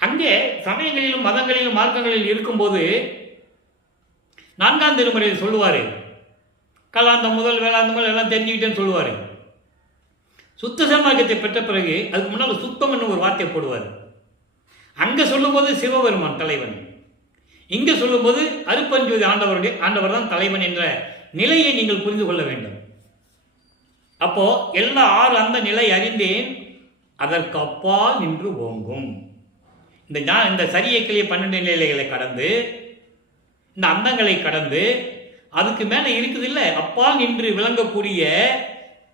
அங்கே சமயங்களிலும் மதங்களிலும் மார்க்கங்களில் இருக்கும்போது 4ஆம் திருமுறையில் சொல்லுவார், கலாந்தம் முதல் வேளாந்தம் முதல் எல்லாம் தெரிஞ்சுக்கிட்டேன்னு சொல்லுவார். சுத்த சன்மார்க்கத்தை பெற்ற பிறகு அதுக்கு முன்னால் சுத்தம் என்னும் ஒரு வார்த்தை போடுவார். அங்கே சொல்லும்போது சிவபெருமான் தலைவன், இங்கே சொல்லும்போது அருப்பெருஞ்சோதி ஆண்டவர் தான் தலைவன் என்ற நிலையை நீங்கள் புரிந்து கொள்ள வேண்டும். அப்போ எல்லா 6 அந்த நிலை அறிந்தேன், அதற்கு அப்பால் நின்று ஓங்கும். இந்த சரியை கிளிய 12 நிலைகளை கடந்து, இந்த அந்தங்களை கடந்து, அதுக்கு மேலே இருக்குது இல்லை, அப்பால் நின்று விளங்கக்கூடிய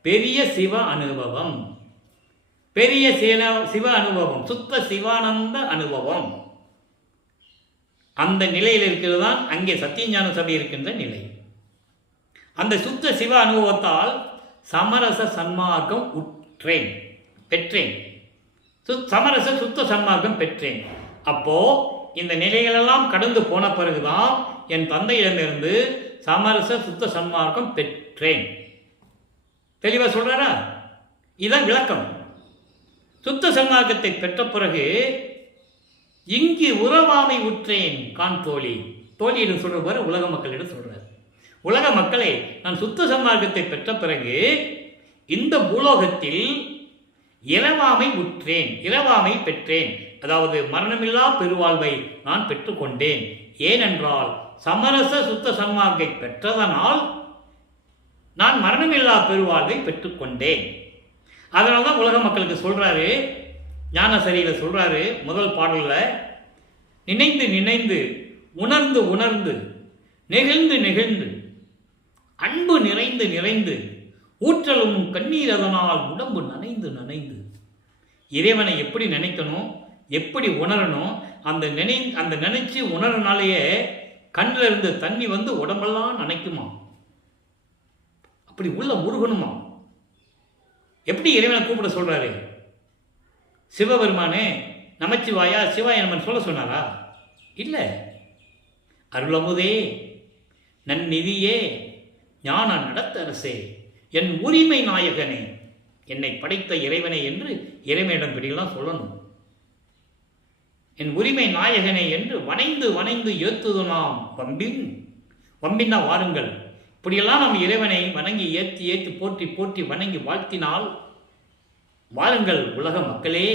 பெரிய சிவ அனுபவம், பெரிய சிவ அனுபவம், சுத்த சிவானந்த அனுபவம். அந்த நிலையில் இருக்கிறது தான் அங்கே சத்தியஞான சபை இருக்கின்ற நிலை. அந்த சுத்த சிவ அனுபவத்தால் சமரச சன்மார்க்கம் பெற்றேன். சமரச சுத்த சன்மார்க்கம் பெற்றேன். அப்போ இந்த நிலைகளெல்லாம் கடந்து போன பிறகுதான் என் தந்தையிடமிருந்து சமரச சுத்த சன்மார்க்கம் பெற்றேன். தெளிவா சொல்றாரா? இதான் விளக்கம். சுத்த சன்மார்க்கத்தை பெற்ற பிறகு இங்கு உறவாமை உற்றேன் கான் தோழி. தோழியிடம் சொல்ற உலக மக்களிடம் சொல்றார், உலக மக்களே, நான் சுத்த சன்மார்க்கத்தை பெற்ற பிறகு இந்த பூலோகத்தில் இலவாமை உற்றேன், இலவாமை பெற்றேன். அதாவது மரணமில்லா பெருவாழ்வை நான் பெற்றுக்கொண்டேன். ஏனென்றால் சமரச சுத்த சன்மார்க்கத்தை பெற்றதனால் நான் மரணமில்லா பெருவாழ்வை பெற்றுக்கொண்டேன். அதனால தான் உலக மக்களுக்கு சொல்றாரு, ஞானசரியில சொல்றாரு முதல் பாடல்ல, நினைந்து நினைந்து உணர்ந்து உணர்ந்து நெகிழ்ந்து நெகிழ்ந்து அன்பு நிறைந்து நிறைந்து ஊற்றலும் கண்ணீர் அதனால் உடம்பு நனைந்து நனைந்து. இறைவனை எப்படி நினைக்கணும், எப்படி உணரணும், அந்த நினைச்சு உணரனாலேயே கண்ணில் இருந்து தண்ணி வந்து உடம்பெல்லாம் நனைக்குமா, அப்படி உள்ள முருகனுமா. எப்படி இறைவனை கூப்பிட சொல்றாரு? சிவபெருமானே நமச்சிவாயா சிவாய நமன் சொல்ல சொன்னாரா? இல்லை. அருளமுதே நன்னிதியே ஞான நடத்தரசே என் உரிமை நாயகனே என்னை படைத்த இறைவனை என்று இறைவனிடம் பிடிக்கலாம் சொல்லணும். என் உரிமை நாயகனே என்று வணைந்து வணைந்து ஏத்துது நாம் வம்பின்னா வாருங்கள். இப்படியெல்லாம் நாம் இறைவனை வணங்கி ஏற்றி ஏற்றி போற்றி போற்றி வணங்கி வாழ்த்தினால் வாருங்கள் உலக மக்களே,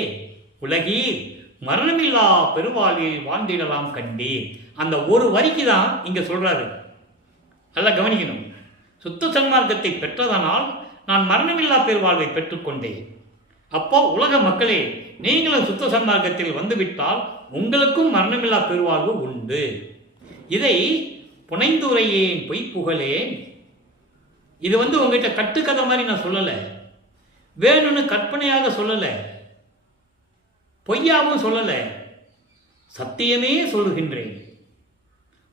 உலகீர் மரணமில்லா பெருவாழ்வில் வாழ்ந்திடலாம் கண்டீர். அந்த ஒரு வரிக்கு தான் இங்க சொல்றாரு. நல்லா கவனிக்கணும். சுத்த சன்மார்க்கத்தை பெற்றதனால் நான் மரணமில்லா பெருவாழ்வை பெற்றுக்கொண்டேன். அப்போ உலக மக்களே, நீங்களும் சுத்த சன்மார்க்கத்தில் வந்துவிட்டால் உங்களுக்கும் மரணமில்லா பெருவாழ்வு உண்டு. இதை புனைந்துரையேன் பொய் புகழேன். இது உங்ககிட்ட கட்டுக்கதை மாதிரி நான் சொல்லலை, வேணும்னு கற்பனையாக சொல்லலை, பொய்யாவும் சொல்லலை, சத்தியமே சொல்லுகின்றேன்.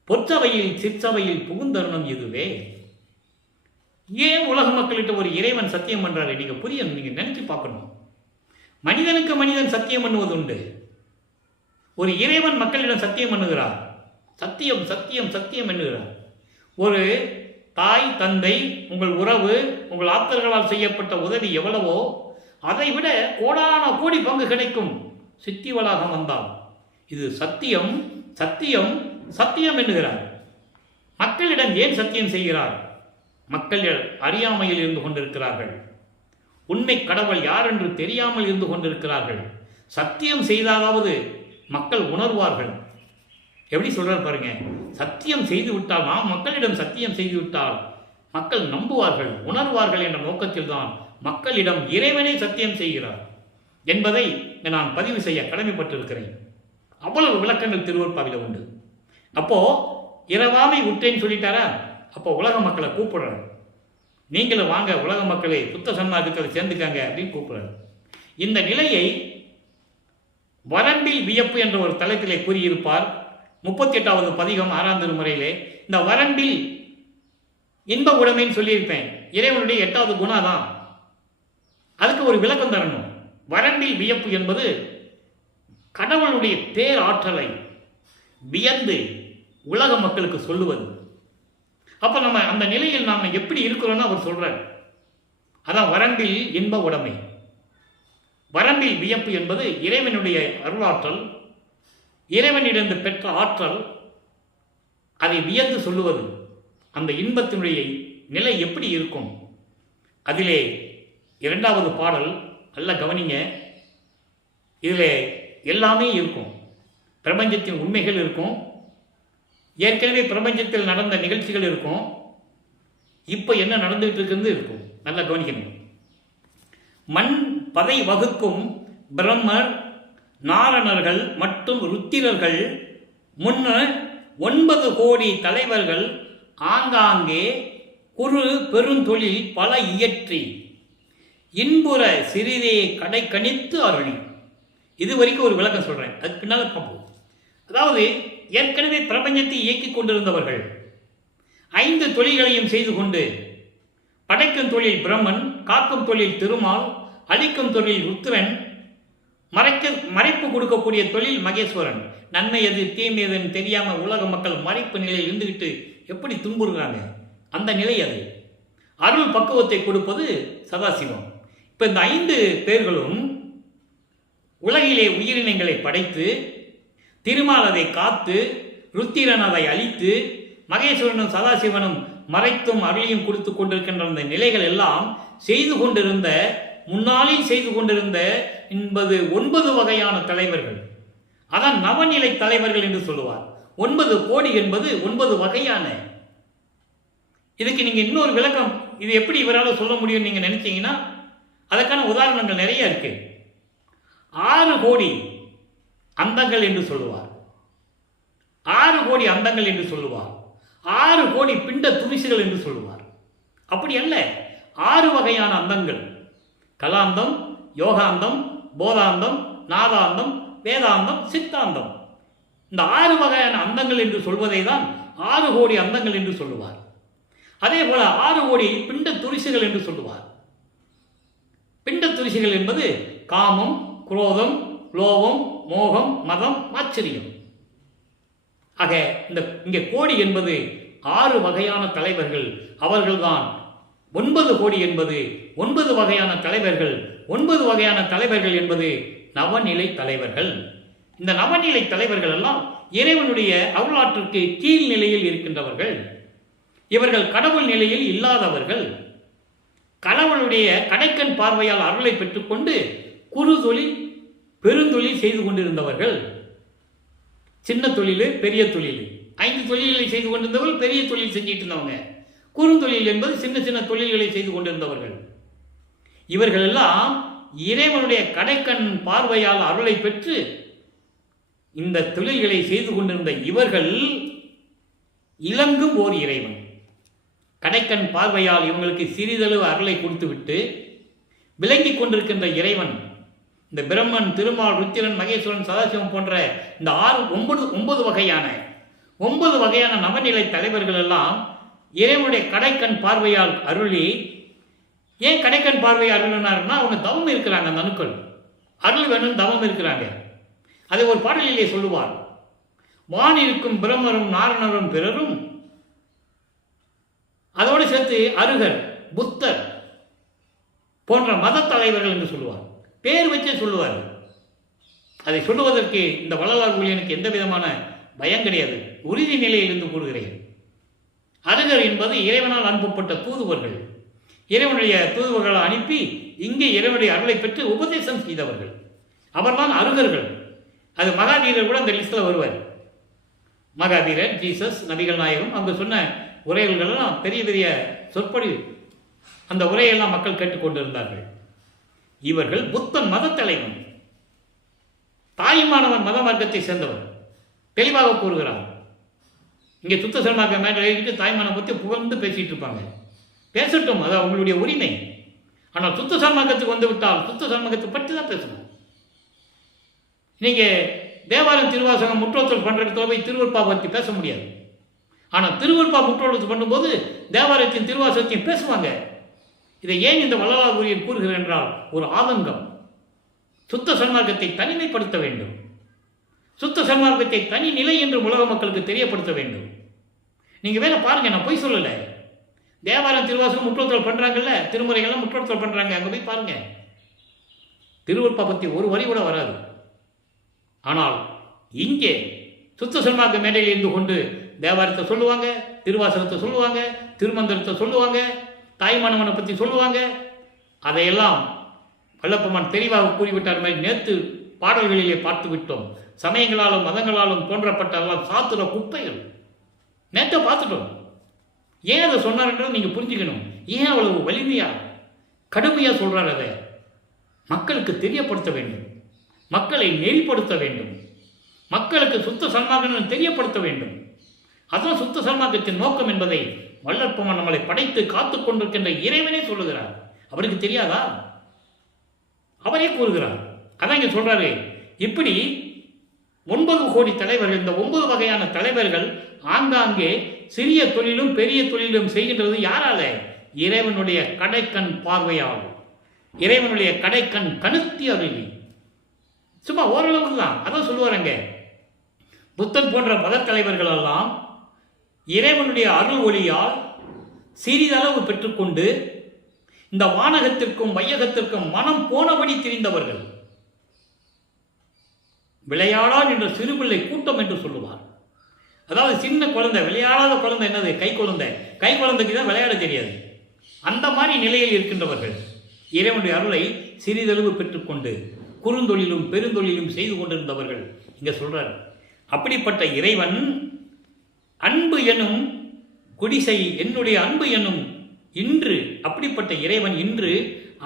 பொற்சபையில் சிற்சபையில் புகுந்தருணம் இதுவே. ஏன் உலக மக்கள்கிட்ட ஒரு இறைவன் சத்தியம் பண்றாரு? நீங்க புரியணும், நீங்க நினைச்சு பார்க்கணும். மனிதனுக்கு மனிதன் சத்தியம் பண்ணுவது உண்டு. ஒரு இறைவன் மக்களிடம் சத்தியம் பண்ணுகிறார். சத்தியம் சத்தியம் சத்தியம் என்கிறார். ஒரு தாய் தந்தை, உங்கள் உறவு, உங்கள் ஆப்தர்களால் செய்யப்பட்ட உதவி எவ்வளவோ அதை விட கோடான கோடி பங்கு கிடைக்கும் சித்தி வளாகம் வந்தால். இது சத்தியம் சத்தியம் சத்தியம் என்கிறார். மக்களிடம் ஏன் சத்தியம் செய்கிறார்? மக்கள் அறியாமையில் இருந்து கொண்டிருக்கிறார்கள். உண்மை கடவுள் யார் என்று தெரியாமல் இருந்து கொண்டிருக்கிறார்கள். சத்தியம் செய்தாலாவது மக்கள் உணர்வார்கள். எப்படி சொல்றார் பாருங்க. சத்தியம் செய்து விட்டால், நாம் மக்களிடம் சத்தியம் செய்து விட்டால் மக்கள் நம்புவார்கள், உணர்வார்கள் என்ற நோக்கத்தில் தான் மக்களிடம் இறைவனே சத்தியம் செய்கிறார் என்பதை நான் பதிவு செய்ய கடமைப்பட்டிருக்கிறேன். அவ்வளவு விளக்கங்கள் திருவருட்பாவில உண்டு. அப்போ இரவாமை விட்டேன்னு சொல்லிட்டாரா? அப்போ உலக மக்களை கூப்பிடுறாரு. நீங்களும் வாங்க உலக மக்களை சுத்த சன்மார்க்கத்தில் சேர்ந்துக்காங்க அப்படின்னு கூப்பிடுறாரு. இந்த நிலையை வரம்பில் வியப்பு என்ற ஒரு தளத்திலே கூறியிருப்பார். 38வது பதிகம் 6ஆம் திருமுறையிலே இந்த வரம்பில் இன்ப உடைமைன்னு சொல்லியிருப்பேன். இறைவனுடைய 8வது குணாதான். அதுக்கு ஒரு விளக்கம் தரணும். வரம்பில் வியப்பு என்பது கடவுளுடைய பேராற்றலை வியந்து உலக மக்களுக்கு சொல்லுவது. அப்ப நம்ம அந்த நிலையில் நாம எப்படி இருக்கிறோம்னு அவர் சொல்றார். அதான் வரம்பில் இன்ப உடைமை. வரம்பில் வியப்பு என்பது இறைவனுடைய அருளாற்றல், இறைவனிடந்து பெற்ற ஆற்றல், அதை வியந்து சொல்லுவது. அந்த இன்பத்தினுடைய நிலை எப்படி இருக்கும்? அதிலே 2வது பாடல் நல்ல கவனிங்க. இதில் எல்லாமே இருக்கும். பிரபஞ்சத்தின் உண்மைகள் இருக்கும், ஏற்கனவே பிரபஞ்சத்தில் நடந்த நிகழ்ச்சிகள் இருக்கும், இப்போ என்ன நடந்துகிட்டு இருக்குன்னு இருக்கும். நல்லா கவனிக்கணும். மண் பதை வகுக்கும் பிரம்மர், நாரணர்கள் மற்றும் ருத்திரர்கள் முன்ன 9 கோடி தலைவர்கள் ஆங்காங்கே குறு பெருந்தொழில் பல இயற்றி இன்புற சிறிதே கடை கணித்து அருளி. இது வரைக்கும் ஒரு விளக்கம் சொல்றேன், அதுக்கு பின்னால பார்ப்போம். அதாவது ஏற்கனவே பிரபஞ்சத்தை இயக்கிக் கொண்டிருந்தவர்கள் 5 தொழில்களையும் செய்து கொண்டு, படைக்கும் தொழில் பிரம்மன், காக்கும் தொழில் திருமால், அழிக்கும் தொழில் ருத்திரன், மறைப்பு கொடுக்கக்கூடிய தொழில் மகேஸ்வரன். நன்மை எது தீமை எதுன்னு தெரியாம உலக மக்கள் மறைப்பு நிலையில் இருந்துகிட்டு எப்படி துன்புறுகிறாங்க, அந்த நிலை அது. அருள் பக்குவத்தை கொடுப்பது சதாசிவம். இப்ப இந்த 5 பேர்களும் உலகிலே உயிரினங்களை படைத்து, திருமால் அதை காத்து, ருத்திரன் அதை அழித்து, மகேஸ்வரனும் சதாசிவனும் மறைத்தும் அருளையும் கொடுத்து கொண்டிருக்கின்ற அந்த நிலைகள் எல்லாம் செய்து கொண்டிருந்த, முன்னாளில் செய்து கொண்டிருந்த என்பது 9 வகையான தலைவர்கள். அதான் நவநிலை தலைவர்கள் என்று சொல்லுவார். 9 கோடி என்பது 9 வகையான. இதுக்கு நீங்க இன்னொரு விளக்கம், இது எப்படி இவரால் சொல்ல முடியும் நீங்க நினைச்சீங்கன்னா அதற்கான உதாரணங்கள் நிறைய இருக்கு. 6 கோடி அந்தங்கள் என்று சொல்லுவார். 6 கோடி அந்தங்கள் என்று சொல்லுவார். 6 கோடி பிண்ட துரிசுகள் என்று சொல்லுவார். அப்படி அல்ல, 6 வகையான அந்தங்கள்: கலாந்தம், யோகாந்தம், போதாந்தம், நாதாந்தம், வேதாந்தம், சித்தாந்தம். இந்த 6 வகையான அந்தங்கள் என்று சொல்வதை தான் 6 கோடி அந்தங்கள் என்று சொல்லுவார். அதே போல 6 கோடி பிண்ட துரிசுகள் என்று சொல்லுவார். பிண்ட துரிசுகள் என்பது காமம், குரோதம், லோபம், மோகம், மதம், ஆச்சரியம். ஆக இங்கே கோடி என்பது 6 வகையான தலைவர்கள். அவர்கள்தான் 9 கோடி என்பது 9 வகையான தலைவர்கள். 9 வகையான தலைவர்கள் என்பது நவநிலை தலைவர்கள். இந்த நவநிலை தலைவர்கள் எல்லாம் இறைவனுடைய அருளாற்றுக்கு கீழ் நிலையில் இருக்கின்றவர்கள். இவர்கள் கடவுள் நிலையில் இல்லாதவர்கள். கடவுளுடைய கடைக்கண் பார்வையால் அருளை பெற்றுக்கொண்டு குறு தொழில் பெருந்தொழில் செய்து கொண்டிருந்தவர்கள். சின்ன தொழில், பெரிய தொழில், 5 தொழில்களை செய்து கொண்டிருந்தவர்கள் பெரிய தொழில் செஞ்சிட்டு இருந்தவங்க. குறுந்தொழில் என்பது சின்ன சின்ன தொழில்களை செய்து கொண்டிருந்தவர்கள். இவர்கள் எல்லாம் இறைவனுடைய கடைக்கண் பார்வையால் அருளை பெற்று இந்த தொழில்களை செய்து கொண்டிருந்த இவர்கள் இலங்கும் ஓர் இறைவன். கடைக்கண் பார்வையால் இவங்களுக்கு சிறிதளவு அருளை கொடுத்துவிட்டு விளங்கி கொண்டிருக்கின்ற இறைவன், இந்த பிரம்மன், திருமால், ருத்திரன், மகேஸ்வரன், சதாசிவம் போன்ற இந்த 9 வகையான நவநிலை தலைவர்கள் எல்லாம் இறைவனுடைய கடைக்கண் பார்வையால் அருளி. ஏன் கடைக்கண் பார்வையை அருளினார்னா அவங்க தவம் இருக்கிறாங்க. அந்த அணுக்கள் அருள் வேணும், தவம் இருக்கிறாங்க. அதை ஒரு பாடலிலே சொல்லுவார்: வான் இருக்கும் பிரம்மரும் நாரணரும் பிறரும், அதோடு சேர்த்து அருகர், புத்தர் போன்ற மத தலைவர்கள் என்று சொல்லுவார். பேர் வச்சே சொல்லுவார். அதை சொல்லுவதற்கு இந்த வள்ளலார் ஊழியனுக்கு எந்த விதமான பயம் கிடையாது. உறுதி நிலையிலிருந்து கூறுகிறேன். அருகர் என்பது இறைவனால் அனுப்பப்பட்ட தூதுவர்கள். இறைவனுடைய தூதுவர்களை அனுப்பி இங்கே இறைவனுடைய அருளை பெற்று உபதேசம் செய்தவர்கள். அவர்தான் அருகர்கள். அது மகாவீரர் கூட அந்த லிஸ்டில் வருவார். மகாவீரர், ஜீசஸ், நபிகள் நாயகம் அவங்க சொன்ன உரைகள்லாம் பெரிய பெரிய சொற்பொழி. அந்த உரையெல்லாம் மக்கள் கேட்டுக்கொண்டிருந்தார்கள். இவர்கள் புத்தன் மத தலைவன், தாயுமானவன் மத மார்க்கத்தை சேர்ந்தவர். தெளிவாக கூறுகிறார். இங்கே சுத்த சன்மார்க்க மேலே எழுதிட்டு தாய்மானை பற்றி புகழ்ந்து பேசிட்டு இருப்பாங்க. பேசட்டும், அது அவங்களுடைய உரிமை. ஆனால் சுத்த சன்மார்க்கத்துக்கு வந்து விட்டால் சுத்த சன்மார்க்கத்தை பற்றி தான் பேசணும். நீங்கள் தேவாலயம் திருவாசகம் முற்றோத்தல் பண்ணுற இடத்துல போய் திருவருட்பா பற்றி பேச முடியாது. ஆனால் திருவருட்பா முற்றோத்தல் பண்ணும்போது தேவாலயத்தின் திருவாசகத்தையும் பேசுவாங்க. இதை ஏன் இந்த வள்ளலார் ஊழியர் கூறுகிறார் என்றால் ஒரு ஆதங்கம். சுத்த சன்மார்க்கத்தை தனிமைப்படுத்த வேண்டும். சுத்த சன்மார்க்கத்தை தனி நிலை என்று உலக மக்களுக்கு தெரியப்படுத்த வேண்டும். நீங்கள் வேலை பாருங்க, நான் போய் சொல்லலை. தேவாலயம் திருவாசகம் முற்றோத்தல் பண்ணுறாங்கல்ல, திருமுறைகள்லாம் முற்றோத்தல் பண்ணுறாங்க, அங்கே போய் பாருங்க. திருவருட்பா பற்றி ஒரு வரி கூட வராது. ஆனால் இங்கே சுத்த சன்மார்க்க மேடையில் இருந்து கொண்டு தேவாரத்தை சொல்லுவாங்க, திருவாசகத்தை சொல்லுவாங்க, திருமந்திரத்தை சொல்லுவாங்க, தாய்மானவனை பற்றி சொல்லுவாங்க. அதையெல்லாம் வல்லப்பமான் தெளிவாக கூறிவிட்டார். மாதிரி நேற்று பாடல்களிலே பார்த்து விட்டோம். சமயங்களாலும் மதங்களாலும் தோன்றப்பட்டெல்லாம் சாத்துற குப்பைகள் நேற்றை பார்த்துட்டோம். ஏன் அதை சொன்னார்ன்றது நீங்கள் புரிஞ்சுக்கணும். ஏன் அவ்வளவு வலிமையாக கடுமையாக சொல்கிறார்? அதை மக்களுக்கு தெரியப்படுத்த வேண்டும், மக்களை நெறிப்படுத்த வேண்டும், மக்களுக்கு சுத்த சன்மார்க்கம் தெரியப்படுத்த வேண்டும். அதுதான் சுத்த சன்மார்க்கத்தின் நோக்கம் என்பதை வல்லற்பமான் நம்மளை படைத்து காத்து கொண்டிருக்கின்ற இறைவனே சொல்லுகிறார். அவருக்கு தெரியாதா? அவரே கூறுகிறார். அதான் இங்கே சொல்றாரு. இப்படி 9 கோடி தலைவர்கள், இந்த 9 வகையான தலைவர்கள் ஆங்காங்கே சிறிய தொழிலும் பெரிய தொழிலும் செய்கின்றது யாரால? இறைவனுடைய கடைக்கண் பார்வையால், இறைவனுடைய கடைக்கண் கணுத்தி அருளி. சும்மா ஓரளவுக்கு தான். அதான் சொல்லுவாருங்க, புத்தன் போன்ற மத தலைவர்கள் எல்லாம் இறைவனுடைய அருள் ஒளியால் சிறிதளவு பெற்றுக்கொண்டு இந்த வானகத்திற்கும் வையகத்திற்கும் மனம் போனபடி திரிந்தவர்கள். விளையாடான் என்ற சிறுபிள்ளை கூட்டம் என்று சொல்லுவார். அதாவது சின்ன குழந்தை, விளையாடாத குழந்தை என்னது? கை குழந்தை. கை குழந்தைக்கு தான் விளையாட தெரியாது. அந்த மாதிரி நிலையில் இருக்கின்றவர்கள் இறைவனுடைய அருளை சிறிதளவு பெற்றுக்கொண்டு குறுந்தொழிலும் பெருந்தொழிலும் செய்து கொண்டிருந்தவர்கள் இங்கே சொல்றார். அப்படிப்பட்ட இறைவன் அன்பு எனும் குடிசை, என்னுடைய அன்பு எனும் இன்று, அப்படிப்பட்ட இறைவன் இன்று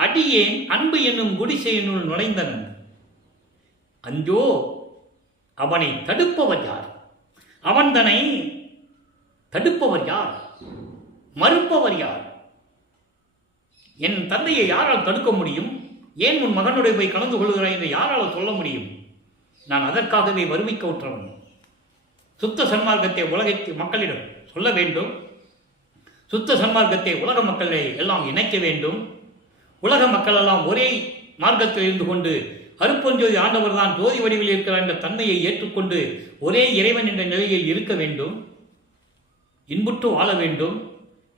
அடியேன் அன்பு என்னும் குடிசையினுள் நுழைந்தனன். அஞ்சோ அவனை தடுப்பவர் யார்? அவன் தன்னை தடுப்பவர் யார்? மறுப்பவர் யார்? என் தந்தையை யாரால் தடுக்க முடியும்? ஏன் உன் மகனுடைய போய் கலந்து கொள்கிறாய் என்று யாரால் சொல்ல முடியும்? நான் அதற்காகவே வறுமைக்க உற்றவன். சுத்த சன்மார்க்கத்தை உலகத்தில் மக்களிடம் சொல்ல வேண்டும். சுத்த சன்மார்க்கத்தை உலக மக்களை எல்லாம் இணைக்க வேண்டும். உலக மக்கள் எல்லாம் ஒரே மார்க்கத்தில் இருந்து கொண்டு அருப்பெருஞ்சோதி ஆண்டவர் தான் ஜோதி வடிவில் இருக்கிறார் என்ற தன்மையை ஏற்றுக்கொண்டு ஒரே இறைவன் என்ற நிலையில் இருக்க வேண்டும். இன்புற்று வாழ வேண்டும்.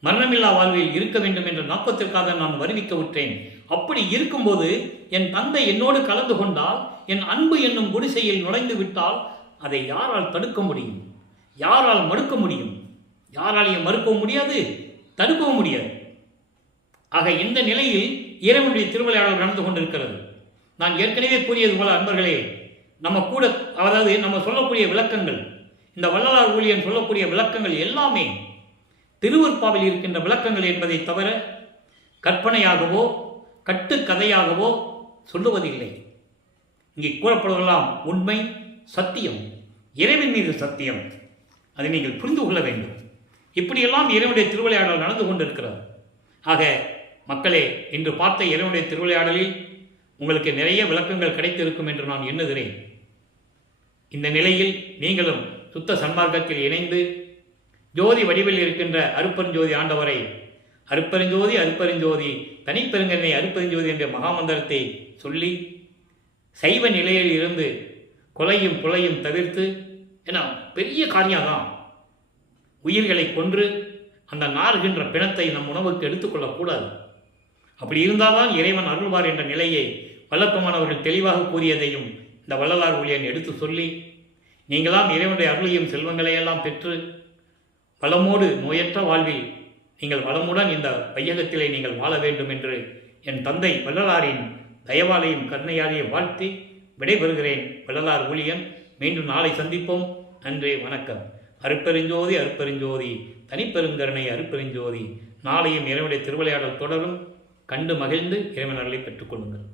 மரணமில்லா வாழ்வில் இருக்க வேண்டும் என்ற நோக்கத்திற்காக நான் வருவிக்க விட்டேன். அப்படி இருக்கும்போது என் தந்தை என்னோடு கலந்து கொண்டால், என் அன்பு என்னும் குடிசையில் நுழைந்து விட்டால் அதை யாரால் தடுக்க முடியும்? யாரால் மறுக்க முடியும்? யாராலையும் மறுக்கவும் முடியாது, தடுக்கவும் முடியாது. ஆக இந்த நிலையில் இறைவனுடைய திருவிளையாடல் நடந்து கொண்டிருக்கிறது. நான் ஏற்கனவே கூறியது போல அன்பர்களே, நம்ம கூட, அதாவது நம்ம சொல்லக்கூடிய விளக்கங்கள், இந்த வள்ளலார் ஊழியன் சொல்லக்கூடிய விளக்கங்கள் எல்லாமே திருவருட்பாவில் இருக்கின்ற விளக்கங்கள் என்பதை தவிர கற்பனையாகவோ கட்டுக்கதையாகவோ சொல்லுவதில்லை. இங்கே கூறப்படுவதெல்லாம் உண்மை, சத்தியம், இறைவன் மீது சத்தியம். அதை நீங்கள் புரிந்து கொள்ள வேண்டும். இப்படியெல்லாம் இறைவனுடைய திருவிளையாடல் நடந்து கொண்டிருக்கிறது. ஆக மக்களே, இன்று பார்த்த இறைவனுடைய திருவிளையாடலில் உங்களுக்கு நிறைய விளக்கங்கள் கிடைத்திருக்கும் என்று நான் எண்ணுகிறேன். இந்த நிலையில் நீங்களும் சுத்த சன்மார்க்கத்தில் இணைந்து ஜோதி வடிவில் இருக்கின்ற அருப்பெருஞ்சோதி ஆண்டவரை அருப்பெருஞ்சோதி அருப்பெருஞ்சோதி தனிப்பெருங்கனை அருப்பெருஞ்சோதி என்ற மகாமந்திரத்தை சொல்லி சைவ நிலையில் இருந்து கொலையும் புலையும் தவிர்த்து, ஏன்னா பெரிய காரியம்தான், உயிர்களை கொன்று அந்த நாறுகின்ற பிணத்தை நம் உணவுக்கு எடுத்துக்கொள்ளக்கூடாது. அப்படி இருந்தால்தான் இறைவன் அருள்வார் என்ற நிலையை வல்லப்பமானவர்கள் தெளிவாக கூறியதையும் இந்த வள்ளலார் ஊழியன் எடுத்து சொல்லி, நீங்களாம் இறைவனுடைய அருளையும் செல்வங்களையெல்லாம் பெற்று வளமோடு நோயற்ற வாழ்வில் நீங்கள் வளமுடன் இந்த வையகத்திலே நீங்கள் வாழ வேண்டும் என்று என் தந்தை வள்ளலாரின் தயவாலையும் கருணையாலையும் வாழ்த்தி விடைபெறுகிறேன். வள்ளலார் ஊழியன். மீண்டும் நாளை சந்திப்போம். நன்றி, வணக்கம். அருப்பெருஞ்சோதி அருப்பெருஞ்சோதி தனிப்பெருங்கருணை அருப்பெருஞ்சோதி. நாளையும் இறைவனுடைய திருவிளையாடல் தொடரும். கண்டு மகிழ்ந்து இறைவன் அருளை பெற்றுக்கொள்ளுங்கள்.